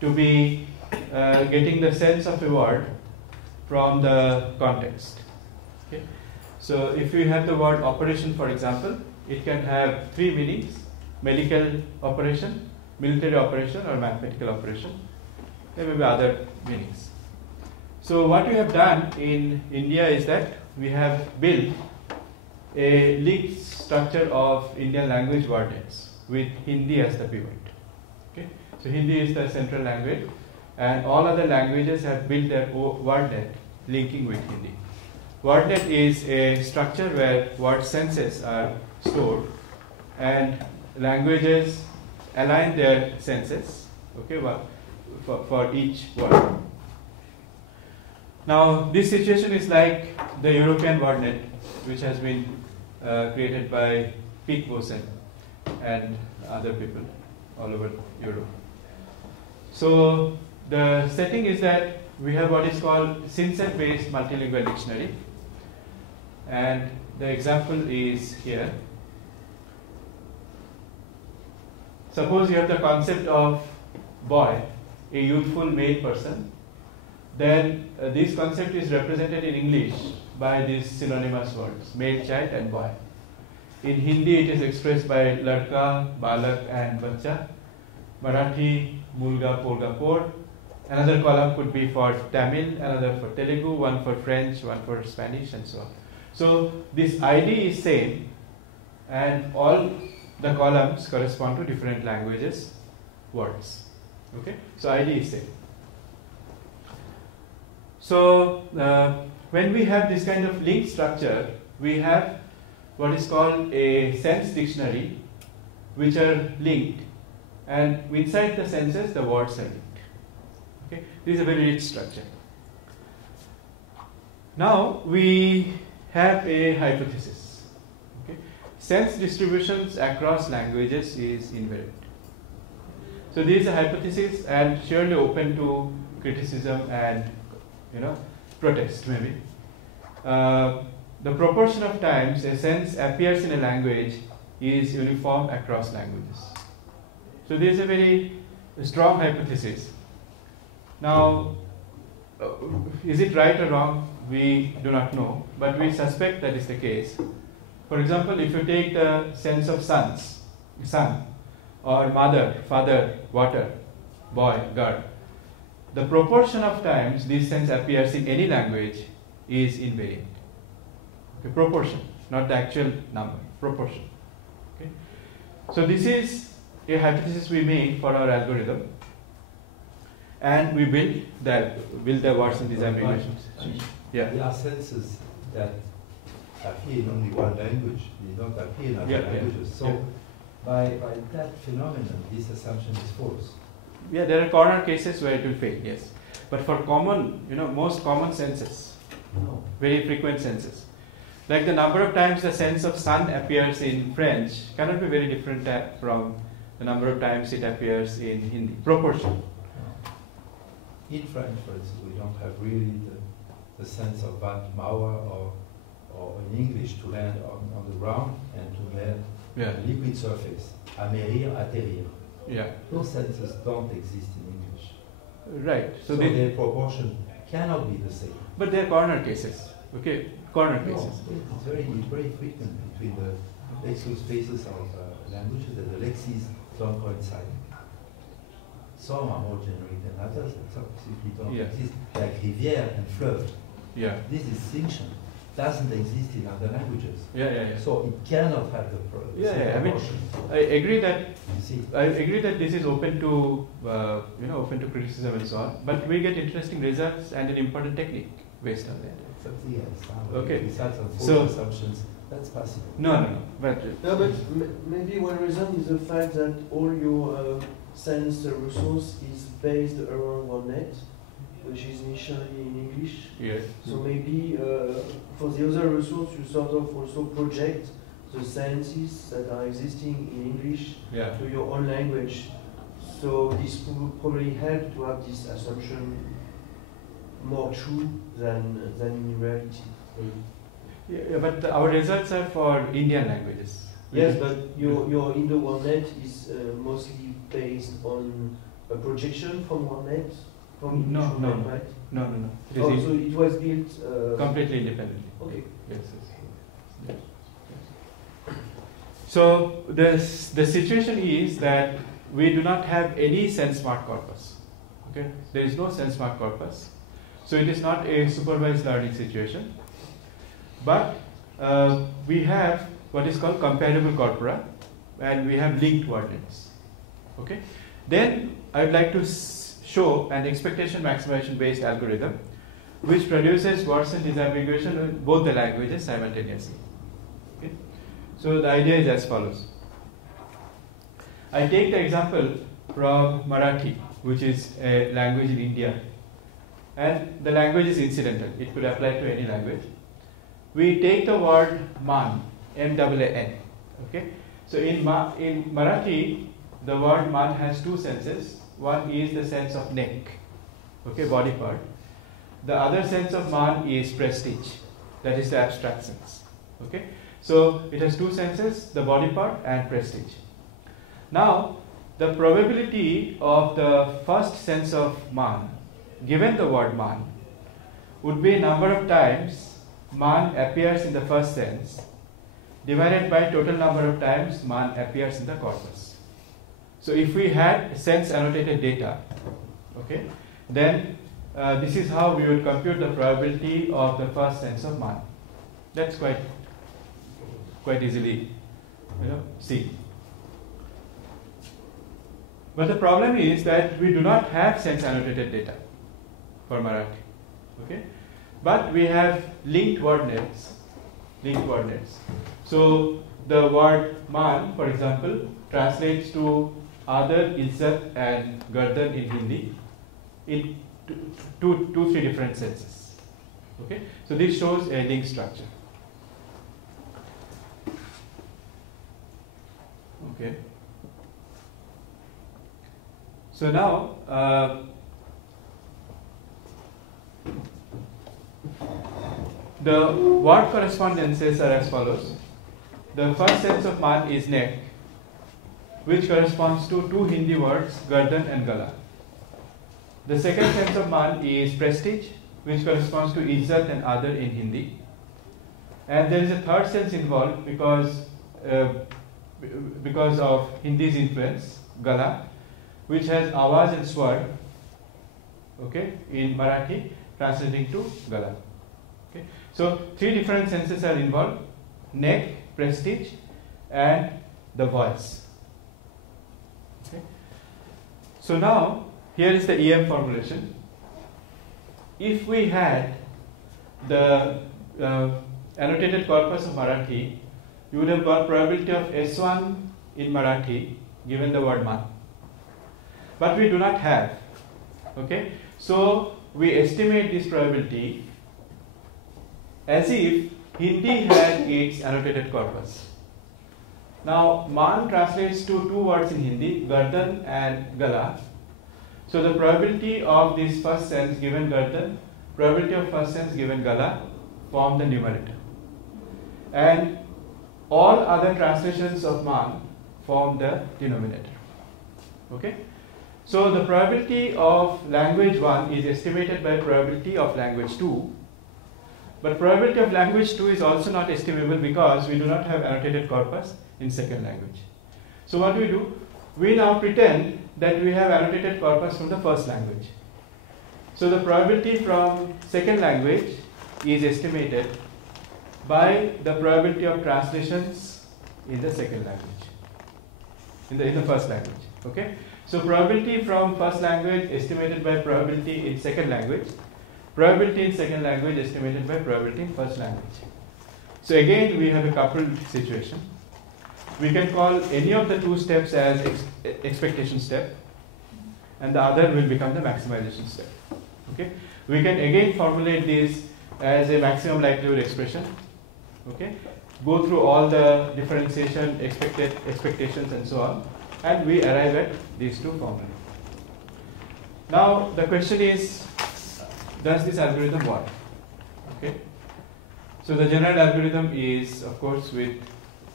to be getting the sense of a word from the context. Okay. So if you have the word operation, for example, it can have three meanings: medical operation, military operation, or mathematical operation. There may be other meanings. So what we have done in India is that we have built a linked structure of Indian language wordnets with Hindi as the pivot. Okay? So Hindi is the central language, and all other languages have built their wordnet linking with Hindi. Wordnet is a structure where word senses are stored, and languages align their senses, okay, for each word. Now, this situation is like the European wordnet, which has been created by Piet Bossen and other people all over Europe. So the setting is that we have what is called Sinset-based multilingual dictionary, and the example is here. Suppose you have the concept of boy, a youthful male person, then this concept is represented in English by these synonymous words, male child and boy. In Hindi it is expressed by ladka, balak and bacha. Marathi, mulga, polga, por. Another column could be for Tamil, another for Telugu, one for French, one for Spanish, and so on. So this ID is same, and all the columns correspond to different languages, words. Okay, so ID is same. So when we have this kind of linked structure, we have what is called a sense dictionary, which are linked, and inside the senses the words are linked. Okay, this is a very rich structure. Now we have a hypothesis. Okay, sense distributions across languages is invariant. So this is a hypothesis, and surely open to criticism and protest maybe. The proportion of times a sense appears in a language is uniform across languages. So this is a very strong hypothesis. Now, is it right or wrong? We do not know, but we suspect that is the case. For example, if you take the sense of sun, or mother, father, water, boy, girl, the proportion of times this sense appears in any language is invariant. Okay, proportion, not the actual number, proportion. Okay. So this is a hypothesis we made for our algorithm, and we build the words and disambiguations. Yeah. There are senses that appear in only one language, they don't appear in other languages. So by that phenomenon, this assumption is false. Yeah, there are corner cases where it will fail, yes. But for common, most common senses, very frequent senses, like the number of times the sense of sun appears in French cannot be very different from the number of times it appears in Hindi. Proportion. In French, for instance, we don't have really the sense of Mauer or in English to land on the ground and to land on a liquid surface. Amérir, atterrir. Yeah. Those senses don't exist in English. Right. So their proportion cannot be the same. But they are corner cases. Okay, corner cases. It's very frequent between the lexical spaces of languages that the lexes don't coincide. Some are more generic than others, and some simply don't exist, like rivière and fleuve. Yeah. This distinction doesn't exist in other languages. Yeah. So it cannot have the I mean, I agree that this is open to open to criticism and so on. But we get interesting results and an important technique based on that. Something else. Okay. Besides false assumptions, that's possible. No, but maybe one reason is the fact that all your sense resource is based around one net, which is initially in English. Yes. So maybe for the other resource, you sort of also project the senses that are existing in English to your own language. So this would probably help to have this assumption more true than in reality. Yeah, but our results are for Indian languages. Yes, but your Indo-1net is mostly based on a projection from one net? From No. Right? No. So it was built completely independently. Okay. Yes. So the situation is that we do not have any sense smart corpus. Okay, there is no sense smart corpus. So it is not a supervised learning situation. But we have what is called comparable corpora, and we have linked coordinates. Okay. Then I would like to show an expectation maximization based algorithm which produces Watson disambiguation in both the languages simultaneously. Okay. So the idea is as follows. I take the example from Marathi, which is a language in India, and the language is incidental. It could apply to any language. We take the word man, M-A-A-N. Okay. So in Marathi, the word man has two senses. One is the sense of neck, okay, body part. The other sense of man is prestige, that is the abstract sense. Okay. So it has two senses, the body part and prestige. Now, the probability of the first sense of man, given the word man, would be number of times man appears in the first sense divided by total number of times man appears in the corpus. So if we had sense annotated data, okay, then this is how we would compute the probability of the first sense of man. That's quite easily, see. But the problem is that we do not have sense annotated data for Marathi, okay? But we have linked coordinates. So the word man, for example, translates to Adar, Izzat and Gardan in Hindi in three different senses. Okay? So this shows a link structure. Okay. So now the word correspondences are as follows. The first sense of man is neck, which corresponds to two Hindi words, Gardan and Gala. The second sense of man is prestige, which corresponds to Izzat and Adar in Hindi. And there is a third sense involved because of Hindi's influence, Gala, which has Awaz and Swar, okay, in Marathi, translating to Gala. Okay. So three different senses are involved: neck, prestige, and the voice. Okay. So now here is the EM formulation. If we had the annotated corpus of Marathi, you would have got probability of S1 in Marathi given the word man. But we do not have. Okay. So we estimate this probability as if Hindi had its annotated corpus. Now, man translates to two words in Hindi, Gardan and Gala. So the probability of this first sense given Gardan, probability of first sense given Gala form the numerator. And all other translations of man form the denominator. Okay? So the probability of language 1 is estimated by probability of language 2. But probability of language 2 is also not estimable because we do not have annotated corpus in second language. So what do? We now pretend that we have annotated corpus from the first language. So the probability from second language is estimated by the probability of translations in the second language, in the first language. Okay, so probability from first language estimated by probability in second language, probability in second language estimated by probability in first language. So again we have a coupled situation. We can call any of the two steps as expectation step, and the other will become the maximization step. Okay, we can again formulate this as a maximum likelihood expression. Okay, go through all the differentiation, expectations, and so on, and we arrive at these two formulae. Now the question is, does this algorithm work? Okay, so the general algorithm is, of course, with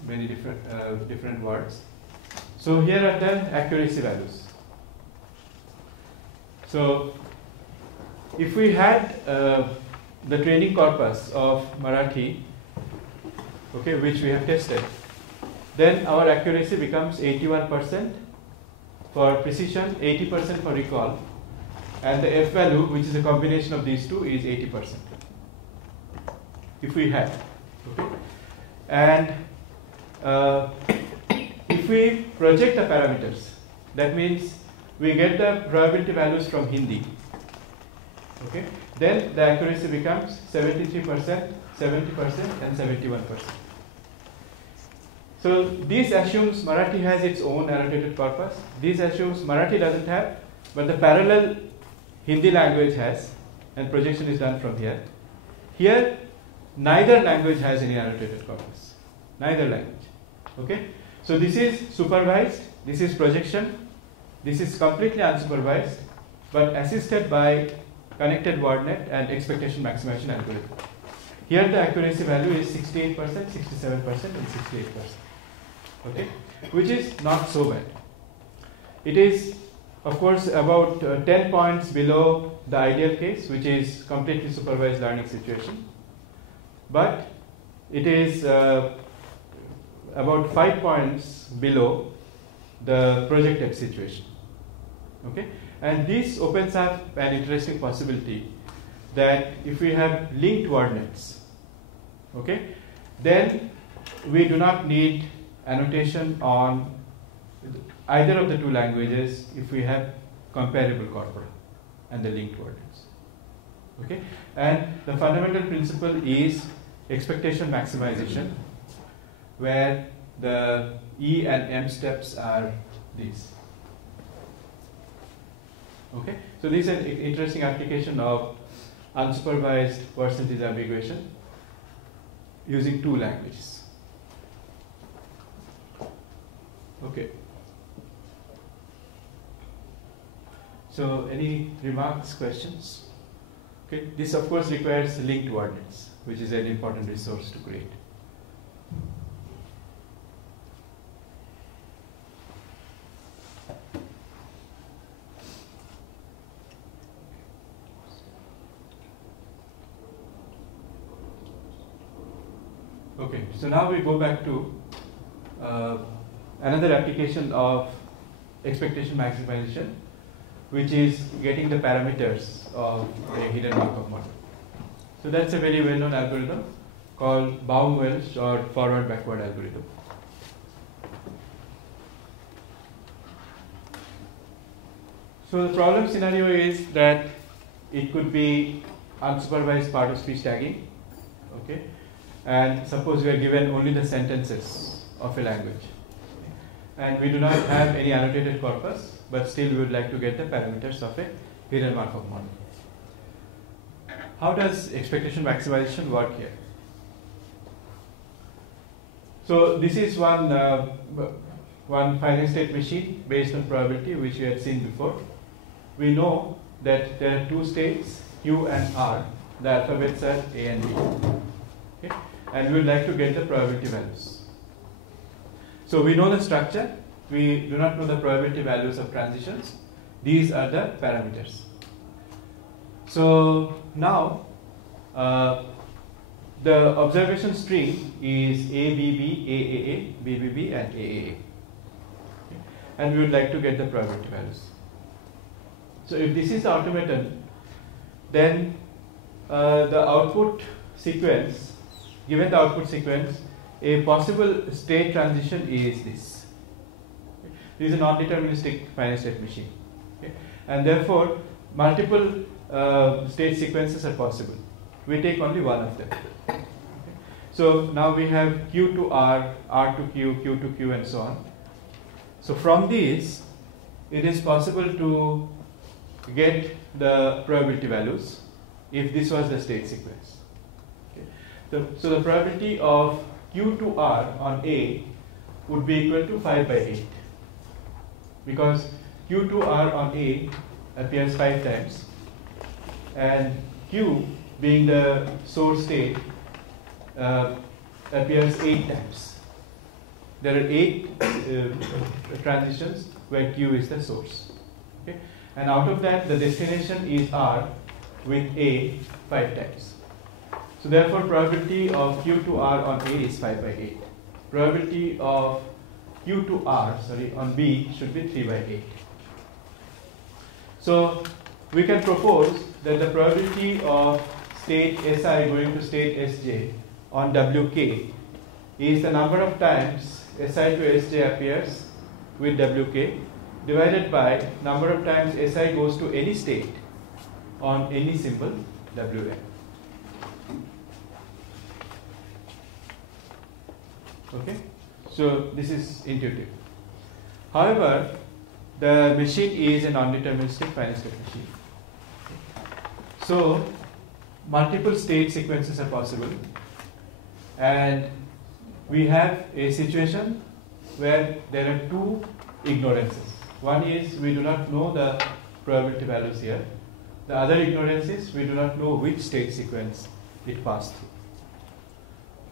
many different words. So here are the accuracy values. So if we had the training corpus of Marathi, okay, which we have tested, then our accuracy becomes 81% for precision, 80% for recall, and the F value, which is a combination of these two, is 80%. If we had, okay, and if we project the parameters, that means we get the probability values from Hindi. Okay, then the accuracy becomes 73%, 70%, and 71%. So this assumes Marathi has its own annotated corpus. This assumes Marathi doesn't have, but the parallel Hindi language has, and projection is done from here. Here, neither language has any annotated corpus. Neither language. Okay, so this is supervised, this is projection, this is completely unsupervised, but assisted by connected word net and expectation maximization algorithm. Here the accuracy value is 68%, 67%, and 68%. Okay, which is not so bad. It is, of course, about 10 points below the ideal case, which is completely supervised learning situation, but it is about 5 points below the projected situation. Okay, and this opens up an interesting possibility that if we have linked word nets, okay, then we do not need annotation on either of the two languages if we have comparable corpora and the linked word nets. Okay, and the fundamental principle is expectation maximization, where the E and M steps are these. Okay, so this is an interesting application of unsupervised percentage ambiguation using two languages. Okay. So any remarks, questions? Okay, this of course requires linked word nets, which is an important resource to create. Okay, so now we go back to another application of expectation maximization, which is getting the parameters of a hidden Markov model. So that's a very well-known algorithm called Baum Welch or forward-backward algorithm. So the problem scenario is that it could be unsupervised part of speech tagging. Okay, and suppose we are given only the sentences of a language, and we do not have any annotated corpus, but still we would like to get the parameters of a hidden Markov model. How does expectation maximization work here? So this is one finite state machine based on probability, which we had seen before. We know that there are two states, Q and R. The alphabets are A and B. Okay? And we would like to get the probability values. So we know the structure. We do not know the probability values of transitions. These are the parameters. So now the observation string is ABB, AAA, BBB, and AAA. Okay. And we would like to get the probability values. So if this is the automaton, then the output sequence given the output sequence, a possible state transition is this. Okay. This is a non-deterministic finite state machine. Okay. And therefore, multiple state sequences are possible. We take only one of them. Okay. So now we have Q to R, R to Q, Q to Q, and so on. So from these, it is possible to get the probability values if this was the state sequence. Okay. So the probability of Q to R on A would be equal to 5 by 8, because Q to R on A appears 5 times, and Q being the source state appears 8 times. There are 8 transitions where Q is the source. Okay? And out of that, the destination is R with A 5 times. So therefore, probability of Q to R on A is 5 by 8. Probability of Q to R, on B should be 3 by 8. So we can propose that the probability of state Si going to state Sj on Wk is the number of times Si to Sj appears with Wk divided by number of times Si goes to any state on any symbol Wn. Okay, so this is intuitive. However, the machine is a non-deterministic finite state machine. So multiple state sequences are possible, and we have a situation where there are two ignorances. One is we do not know the probability values here. The other ignorance is we do not know which state sequence it passed through.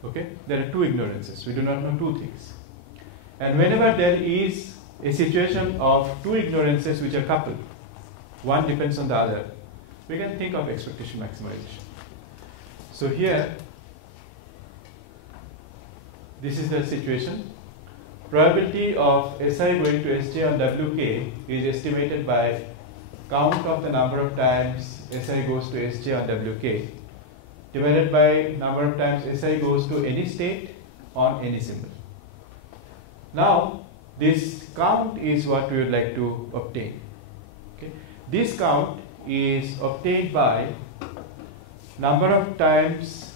Okay, there are two ignorances. We do not know two things. And whenever there is a situation of two ignorances which are coupled, one depends on the other, we can think of expectation maximization. So here, this is the situation. Probability of Si going to Sj on Wk is estimated by count of the number of times Si goes to Sj on Wk divided by number of times Si goes to any state on any symbol. Now, this count is what we would like to obtain. Okay. This count is obtained by number of times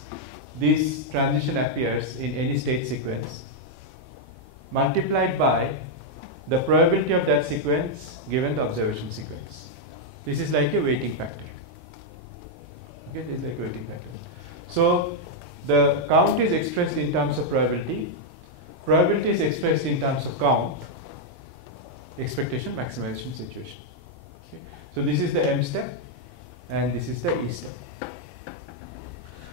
this transition appears in any state sequence multiplied by the probability of that sequence given the observation sequence. This is like a weighting factor. Okay, this is like a weighting factor. So the count is expressed in terms of probability. Probability is expressed in terms of count. Expectation maximization situation. Okay. So this is the M step, and this is the E step.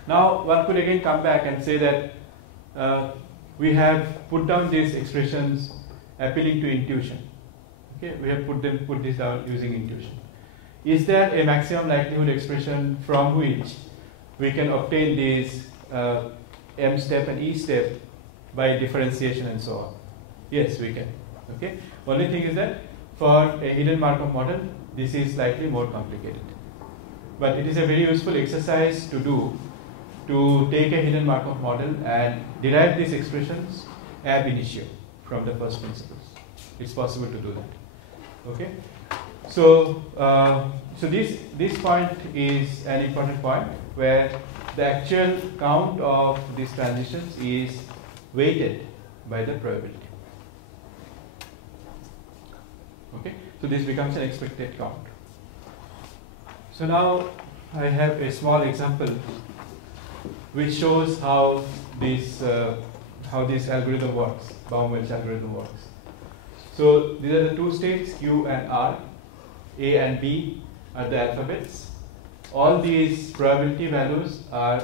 Now one could again come back and say that we have put down these expressions appealing to intuition. Okay, we have put this down using intuition. Is there a maximum likelihood expression from which we can obtain these M step and E step by differentiation and so on? Yes, we can. Okay. Only thing is that for a hidden Markov model, this is slightly more complicated. But it is a very useful exercise to do, to take a hidden Markov model and derive these expressions ab initio from the first principles. It's possible to do that. Okay. So, this point is an important point where the actual count of these transitions is weighted by the probability. Okay, so this becomes an expected count. So now I have a small example which shows how this algorithm works, Baum Welch algorithm works. So these are the two states, Q and R. A and B are the alphabets. All these probability values are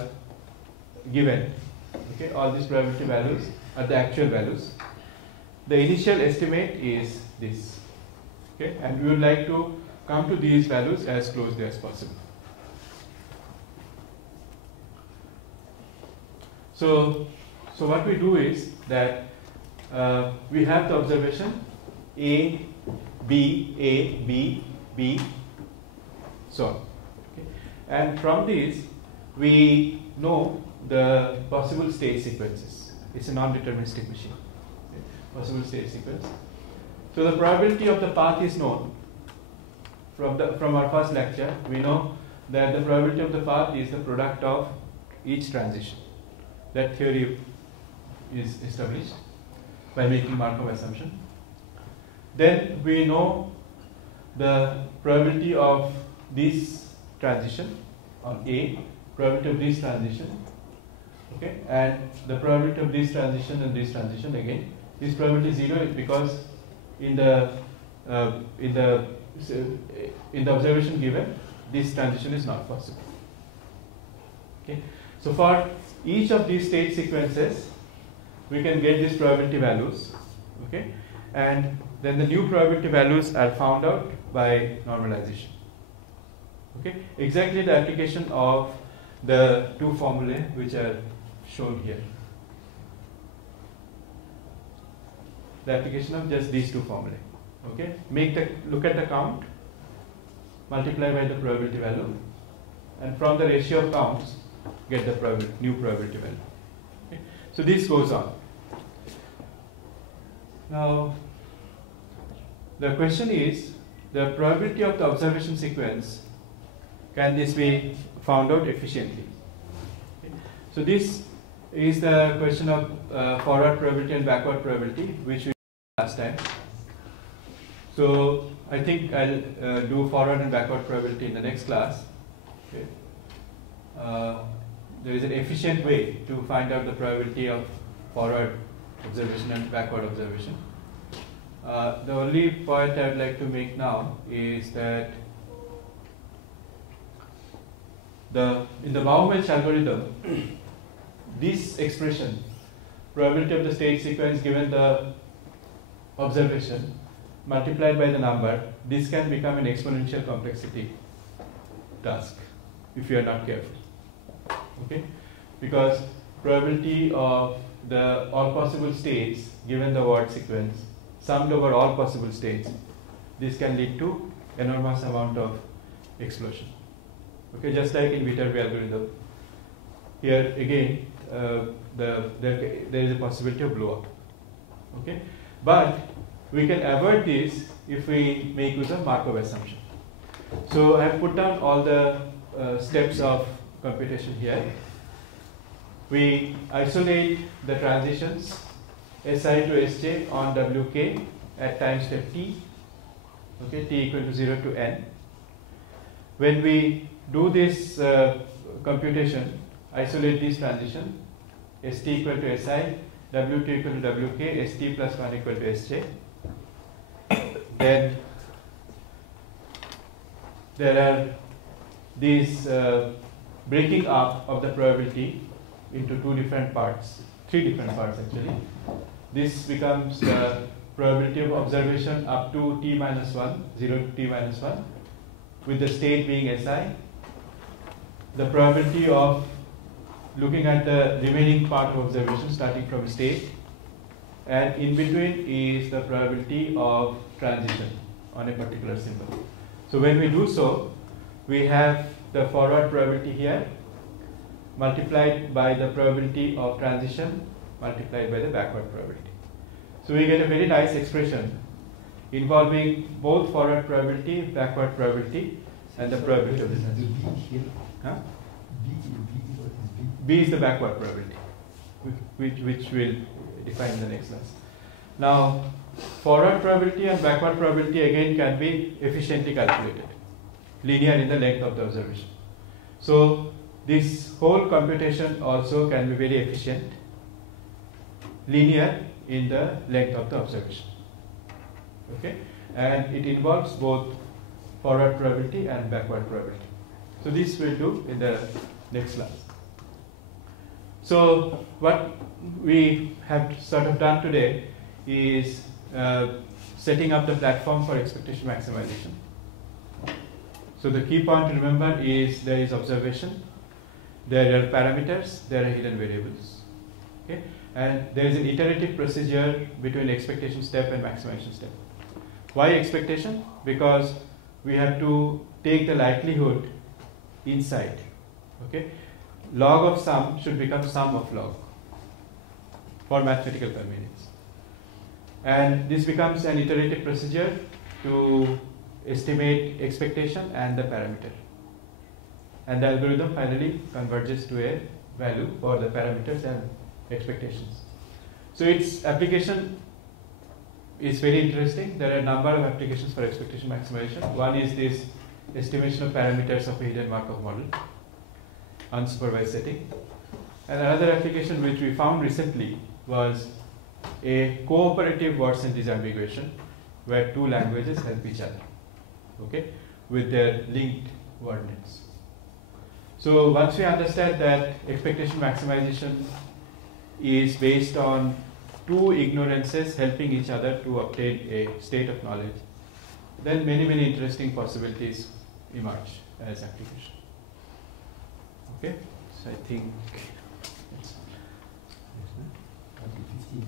given. Okay, all these probability values are the actual values. The initial estimate is this. Okay, and we would like to come to these values as closely as possible. So what we do is that we have the observation A, B, B, so on. Okay. And from these, we know the possible state sequences. It's a non-deterministic machine. Okay. Possible state sequence. So the probability of the path is known. From our first lecture, we know that the probability of the path is the product of each transition. That theory is established by making Markov assumption. Then we know the probability of this transition on A, probability of this transition, okay, and the probability of this transition and this transition again. This probability 0 is because in the observation given, this transition is not possible. Okay, so for each of these state sequences, we can get these probability values, okay, and then the new probability values are found out by normalization. Okay, exactly the application of the two formulae which are shown here. The application of just these two formulae. Okay, look at the count, multiply by the probability value, and from the ratio of counts, get the new probability value. Okay, so this goes on. Now, the question is the probability of the observation sequence. Can this be found out efficiently? Okay. So this is the question of forward probability and backward probability, which we did last time. So I think I'll do forward and backward probability in the next class. Okay. There is an efficient way to find out the probability of forward observation and backward observation. The only point I would like to make now is that in the Baum Welch algorithm, this expression, probability of the state sequence given the observation multiplied by the number, this can become an exponential complexity task if you are not careful. Okay, because probability of the all possible states given the word sequence summed over all possible states, this can lead to enormous amount of explosion. Okay, just like in Viterbi algorithm, here again there is a possibility of blow up. Okay, but we can avoid this if we make use of Markov assumption. So I have put down all the steps of computation here. We isolate the transitions Si to Sj on Wk at time step t, okay, t equal to 0 to n. When we do this computation, isolate this transition, St equal to Si, Wt equal to Wk, St plus 1 equal to Sj. Then there are these breaking up of the probability into three different parts actually. This becomes the probability of observation up to t minus 1, 0 to t minus 1, with the state being Si. The probability of looking at the remaining part of observation starting from state, and in between is the probability of transition on a particular symbol. So when we do so, we have the forward probability here multiplied by the probability of transition multiplied by the backward probability. So we get a very nice expression involving both forward probability, backward probability, and the probability of the transition. Huh? B is the backward probability, which we'll define in the next class. Now, forward probability and backward probability again can be efficiently calculated, linear in the length of the observation. So this whole computation also can be very efficient, linear in the length of the observation. Okay, and it involves both forward probability and backward probability. So this we'll do in the next class. So what we have sort of done today is setting up the platform for expectation maximization. So the key point to remember is there is observation, there are parameters, there are hidden variables. Okay, and there is an iterative procedure between expectation step and maximization step. Why expectation? Because we have to take the likelihood inside. Okay, log of sum should become sum of log for mathematical convenience. And this becomes an iterative procedure to estimate expectation and the parameter. And the algorithm finally converges to a value for the parameters and expectations. So its application is very interesting. There are a number of applications for expectation maximization. One is this estimation of parameters of a hidden Markov model, unsupervised setting. And another application which we found recently was a cooperative words and disambiguation, where two languages help each other, okay, with their linked word nets. So once we understand that expectation maximization is based on two ignorances helping each other to obtain a state of knowledge, then many interesting possibilities emerge as application. Okay, so I think that's 15.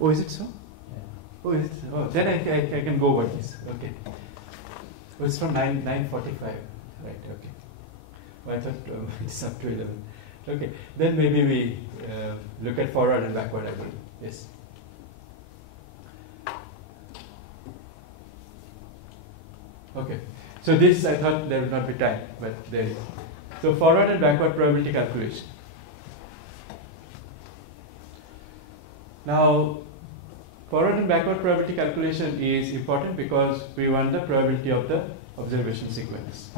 Oh, is it so? Yeah. Oh, is it? Oh, then I can go over this. Okay. Oh, it's from 9:45. Right. Okay. Well, I thought it's up to 11. Okay. Then maybe we look at forward and backward algorithm. Yes. Okay. So this, I thought there would not be time, but there is. So forward and backward probability calculation. Now, forward and backward probability calculation is important because we want the probability of the observation sequence.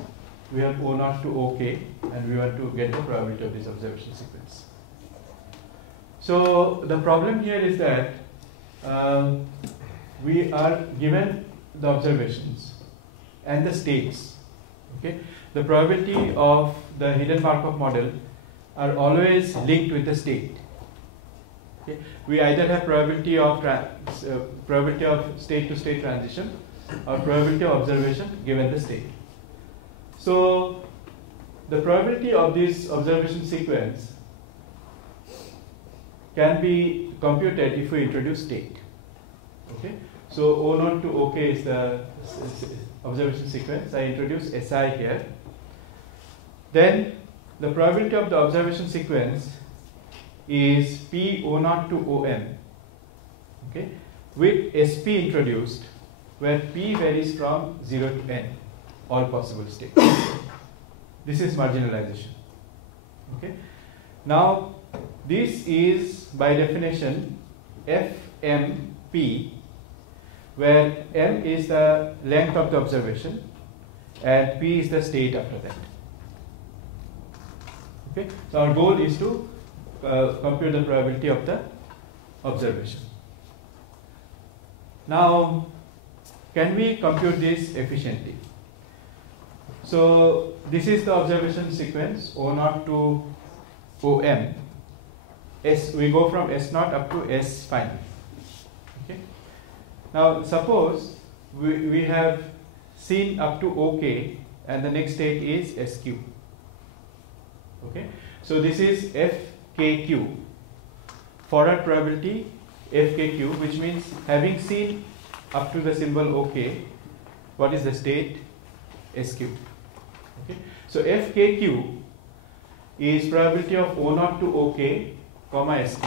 We have O0 to OK, and we want to get the probability of this observation sequence. So the problem here is that we are given the observations and the states. Okay, the probability of the hidden Markov model are always linked with the state. Okay. We either have probability of state to state transition or probability of observation given the state. So the probability of this observation sequence can be computed if we introduce state. Okay. So O0 to OK is the observation sequence. I introduce SI here. Then the probability of the observation sequence is P O0 to OM, okay, with SP introduced, where P varies from 0 to N, all possible states. This is marginalization. Okay. Now, this is by definition FMP, where M is the length of the observation and P is the state after that. Okay. So our goal is to compute the probability of the observation. Now, can we compute this efficiently? So this is the observation sequence O0 to OM. We go from S0 up to S final. Okay. Now suppose we have seen up to OK, and the next state is SQ. Okay. So this is FKQ, forward probability FKQ, which means having seen up to the symbol OK, what is the state? SQ. Okay. So FKQ is probability of O0 to OK, comma SQ.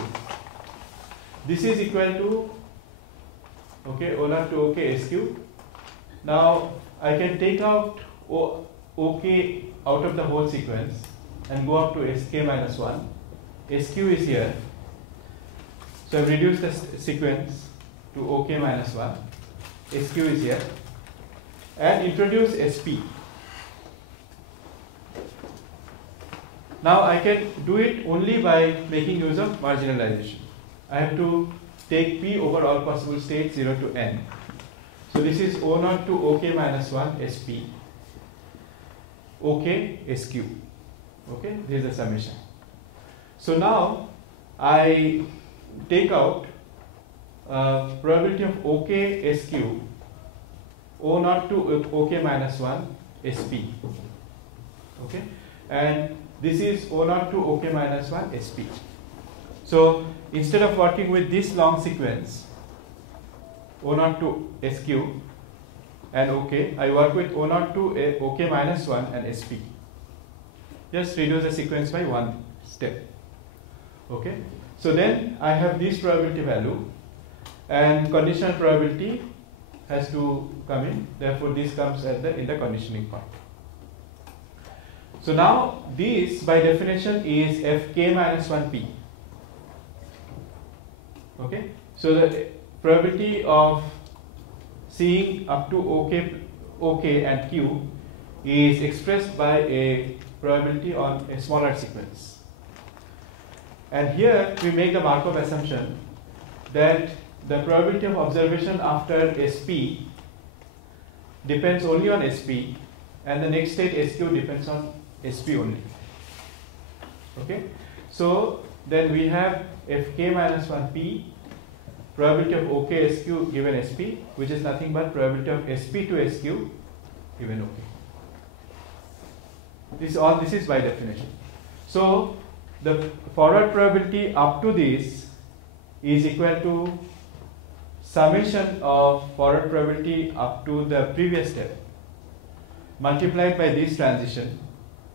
This is equal to, okay, O0 to OK SQ. Now I can take out OK out of the whole sequence and go up to SK minus 1. SQ is here. So I've reduced the sequence to OK minus 1. SQ is here. And introduce SP. Now I can do it only by making use of marginalization. I have to take P over all possible states 0 to N. So this is O0 to OK minus 1 SP. OK SQ. Okay, this is the summation. So now I take out probability of OK SQ O0 to OK minus 1 SP. Okay, and this is O0 to OK minus 1 SP. So instead of working with this long sequence O0 to SQ and OK, I work with O0 to OK minus 1 and SP. just reduce the sequence by one step. Okay, so then I have this probability value, and conditional probability has to come in. Therefore, this comes at in the conditioning point. So now this by definition is fk minus 1p. Okay, so the probability of seeing up to OK and Q is expressed by a probability on a smaller sequence. And here we make the Markov assumption that the probability of observation after SP depends only on SP, and the next state SQ depends on SP only. Okay, so then we have fk minus 1p, probability of OK SQ given SP, which is nothing but probability of SP to SQ given OK. This is by definition. So the forward probability up to this is equal to summation of forward probability up to the previous step multiplied by this transition,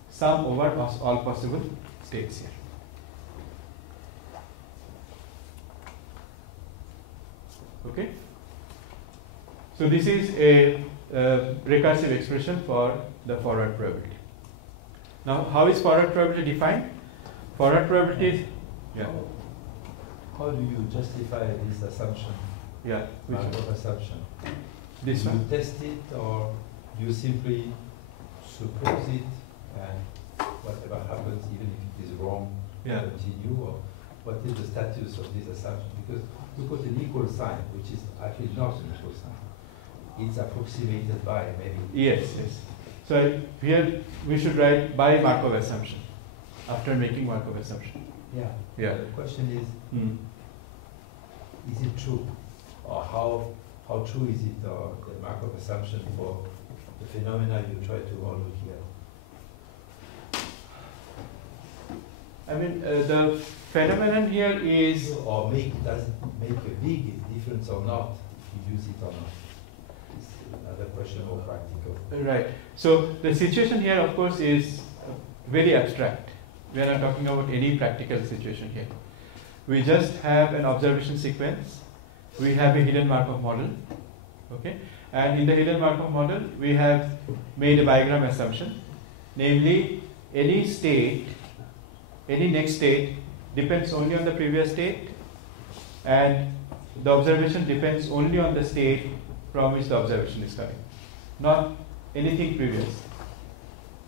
sum over all possible states here. Okay, so this is a recursive expression for the forward probability. Now, how is forward probability defined? Forward probability is How do you justify this assumption? Yeah, Markov assumption. This do one. you test it, or you simply suppose it, and whatever happens, even if it is wrong, continue, or what is the status of this assumption? Because you put an equal sign, which is actually not an equal sign. It's approximated by maybe. Yes. So here we should write by Markov assumption after making Markov assumption. Yeah. The question is it true, or how true is it, the Markov assumption for the phenomena you try to model here? I mean, the phenomenon here is, or does it make a big difference or not? If you use it or not? It's another question, more practical. Right. So the situation here, of course, is very abstract. We are not talking about any practical situation here. We just have an observation sequence. We have a hidden Markov model. Okay, and in the hidden Markov model, we have made a bigram assumption, namely any next state depends only on the previous state, and the observation depends only on the state from which the observation is coming, not anything previous,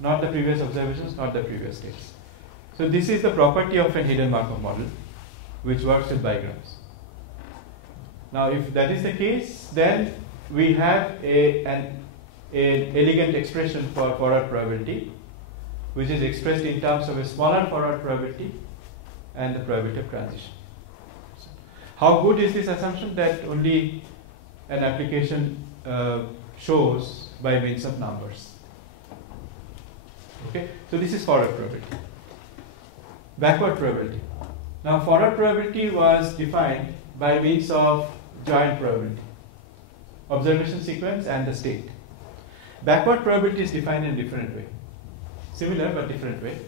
not the previous observations, not the previous states. So this is the property of a hidden Markov model, which works with bigrams. Now, if that is the case, then we have an elegant expression for forward probability, which is expressed in terms of a smaller forward probability and the probability of transition. How good is this assumption? That only an application shows by means of numbers. Okay, so this is forward probability. Backward probability. Now, forward probability was defined by means of joint probability, observation sequence and the state. Backward probability is defined in a different way, similar but different way.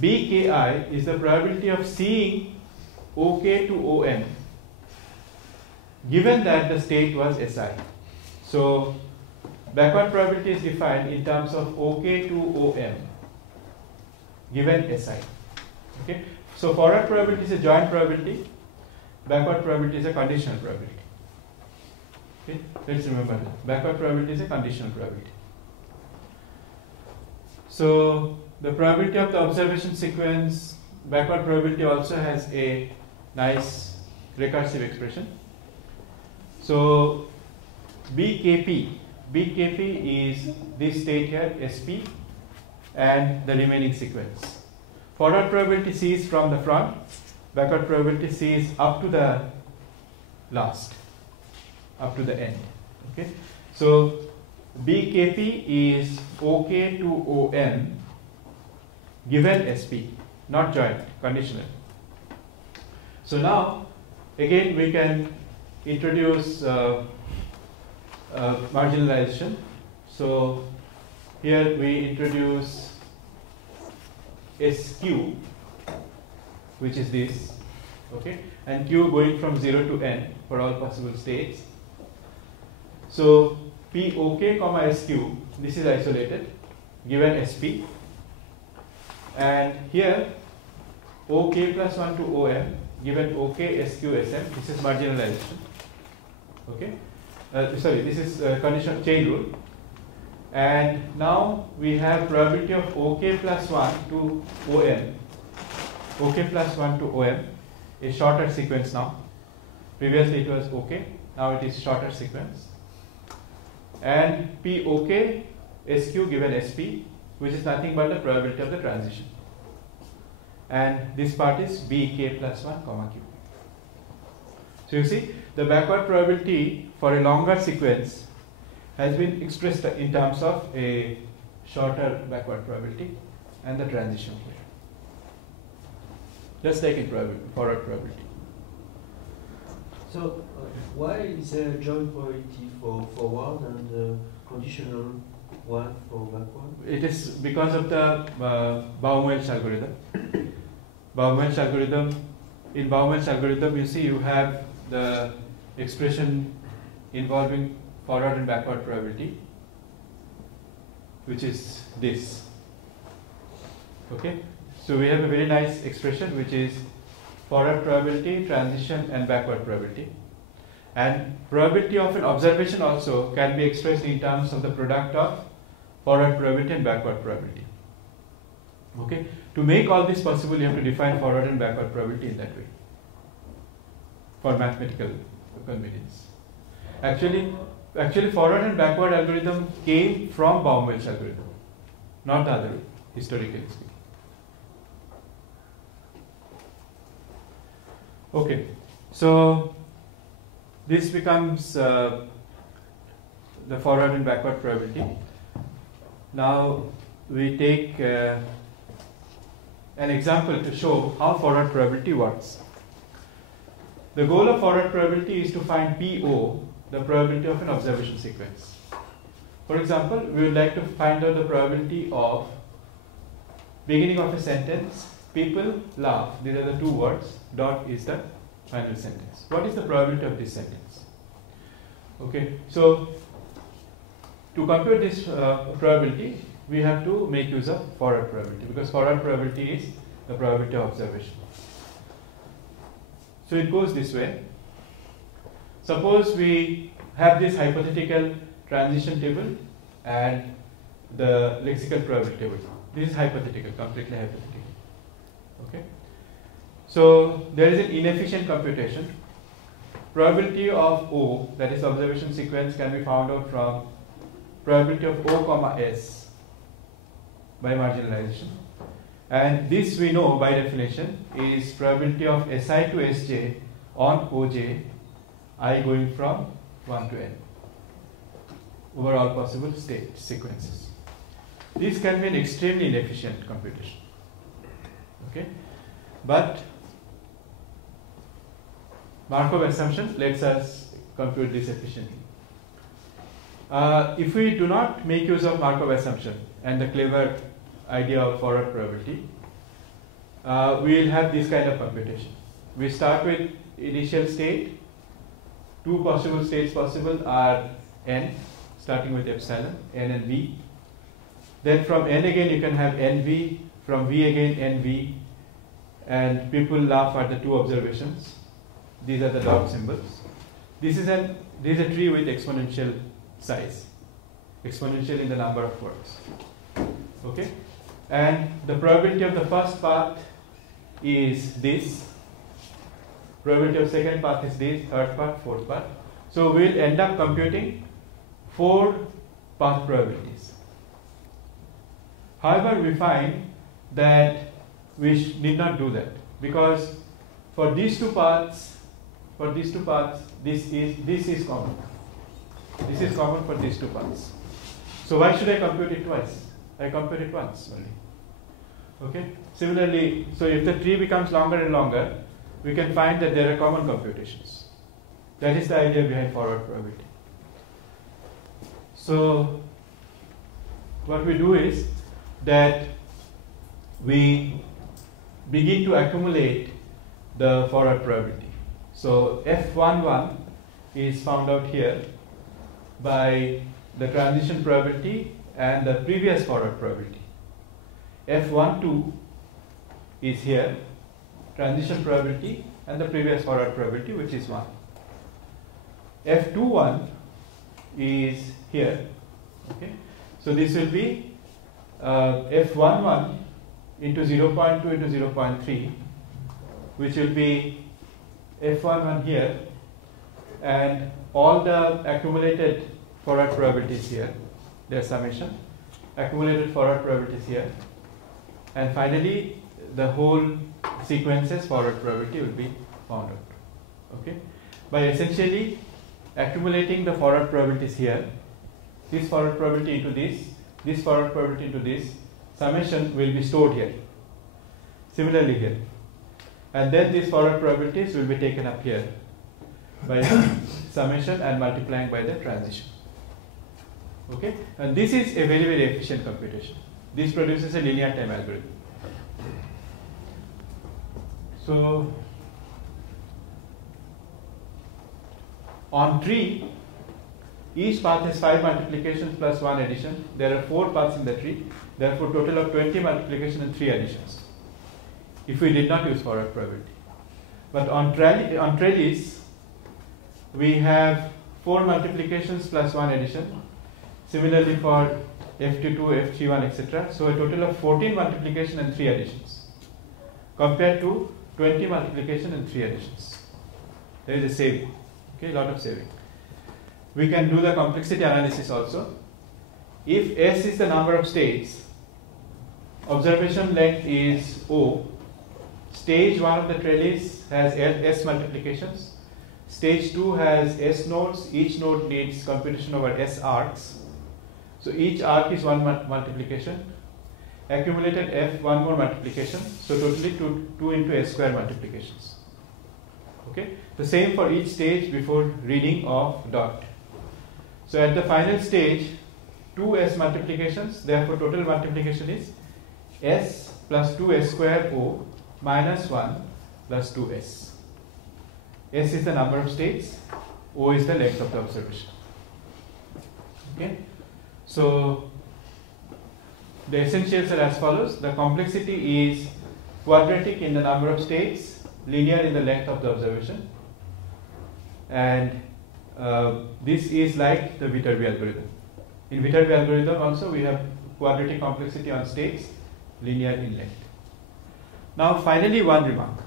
BKI is the probability of seeing OK to OM given that the state was SI. So backward probability is defined in terms of OK to OM given SI. Okay, so forward probability is a joint probability, backward probability is a conditional probability. Okay, let's remember that. Backward probability is a conditional probability. So the probability of the observation sequence, backward probability also has a nice recursive expression. So BKP is this state here, SP, and the remaining sequence. Forward probability sees from the front, backward probability sees up to the last, up to the end. Okay, so BKP is OK to OM given SP, not joint, conditional. So now again we can introduce marginalization. So here we introduce SQ, which is this, okay, and Q going from 0 to n for all possible states. So POK comma SQ, this is isolated, given SP, and here OK plus 1 to OM, given OK SQ SM, this is marginalization, okay. Sorry, this is conditional chain rule. And now we have probability of OK plus 1 to OM. OK plus 1 to OM, a shorter sequence now. Previously it was OK, now it is shorter sequence. And POK SQ given SP, which is nothing but the probability of the transition. And this part is BK plus 1 comma Q. So you see, the backward probability for a longer sequence has been expressed in terms of a shorter backward probability and the transition here. Just like in forward probability. So why is there a joint probability for forward and conditional one for backward? It is because of the Baum Welch algorithm. Baum Welch algorithm. In Baum Welch algorithm, you see you have the expression involving forward and backward probability, which is this. Okay, so we have a very nice expression which is forward probability, transition, and backward probability. And probability of an observation also can be expressed in terms of the product of forward probability and backward probability. Okay, to make all this possible, you have to define forward and backward probability in that way for mathematical convenience. Actually, forward and backward algorithm came from Baum Welch algorithm, not the other way, historically speaking. Okay, so this becomes the forward and backward probability. Now we take an example to show how forward probability works. The goal of forward probability is to find PO, the probability of an observation sequence. For example, we would like to find out the probability of beginning of a sentence, people laugh, these are the two words, dot is the final sentence. What is the probability of this sentence? Okay, so to compute this probability, we have to make use of forward probability, because forward probability is the probability of observation. So it goes this way. Suppose we have this hypothetical transition table and the lexical probability table. This is hypothetical, completely hypothetical. Okay. So there is an inefficient computation. Probability of O, that is observation sequence, can be found out from probability of O comma S by marginalization. And this we know by definition is probability of Si to Sj on Oj, I going from 1 to n over all possible state sequences. This can be an extremely inefficient computation. Okay, but Markov assumption lets us compute this efficiently. If we do not make use of Markov assumption and the clever idea of forward probability, we will have this kind of computation. We start with initial state. Two possible states possible are n, starting with epsilon, n and v. Then from n again you can have nv, from v again nv, and people laugh at the two observations. These are the dot symbols. This is a tree with exponential size, exponential in the number of words. Okay, and the probability of the first path is this. Probability of second path is this, third path, fourth path. So we'll end up computing 4 path probabilities. However, we find that we need not do that, because for these two paths, this is common. This is common for these two paths. So why should I compute it twice? I compute it once only. Okay. Similarly, so if the tree becomes longer and longer, we can find that there are common computations. That is the idea behind forward probability. So what we do is that we begin to accumulate the forward probability. So F11 is found out here by the transition probability and the previous forward probability. F12 is here, transition probability and the previous forward probability, which is 1. F21 is here. Okay, so this will be F11 into 0.2 into 0.3, which will be F11 here, and all the accumulated forward probabilities here, their summation, accumulated forward probabilities here, and finally the whole sequence's forward probability will be found out. Okay, by essentially accumulating the forward probabilities here, this forward probability into this forward probability into this, summation will be stored here. Similarly here, and then these forward probabilities will be taken up here by summation and multiplying by the transition. Okay, and this is a very, very efficient computation. This produces a linear time algorithm. So on tree, each path has 5 multiplications plus 1 addition. There are 4 paths in the tree, therefore total of 20 multiplications and 3 additions, if we did not use forward probability. But on trellis, we have 4 multiplications plus 1 addition. Similarly for F22, F31, etc. So a total of 14 multiplication and 3 additions, compared to 20 multiplication and 3 additions. There is a saving. Okay, a lot of saving. We can do the complexity analysis also. If S is the number of states, observation length is O. Stage 1 of the trellis has S multiplications. Stage 2 has S nodes. Each node needs computation over S arcs. So each arc is 1 multiplication. Accumulated F 1 more multiplication. So totally 2 into S square multiplications. Okay. The same for each stage before reading of dot. So at the final stage, 2 S multiplications. Therefore total multiplication is S plus 2S square O minus 1 plus 2S. S is the number of states, O is the length of the observation. Okay, so the essentials are as follows. The complexity is quadratic in the number of states, linear in the length of the observation, and this is like the Viterbi algorithm. In Viterbi algorithm also we have quadratic complexity on states, linear in length. Now finally one remark.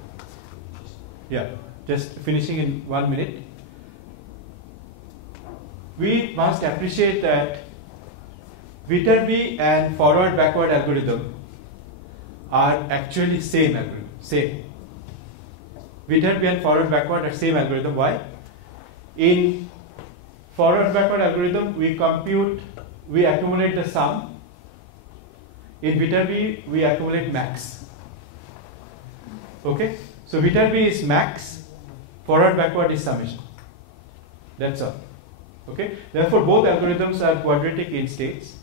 Yeah, just finishing in 1 minute. We must appreciate that Viterbi and forward backward algorithm are actually same algorithm. Same. Viterbi and forward backward are same algorithm. Why? In forward backward algorithm we accumulate the sum. In Viterbi we accumulate max. Okay, so Viterbi is max, forward backward is summation. That's all. Okay, therefore both algorithms are quadratic in states,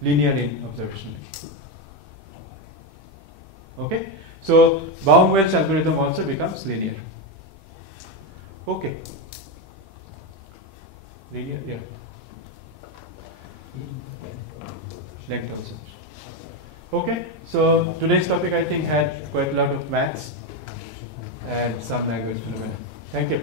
linear in observation length. Okay, so Baum Welch algorithm also becomes linear. Okay, linear, yeah. Length also. Okay, so today's topic I think had quite a lot of maths and some language phenomena. Thank you.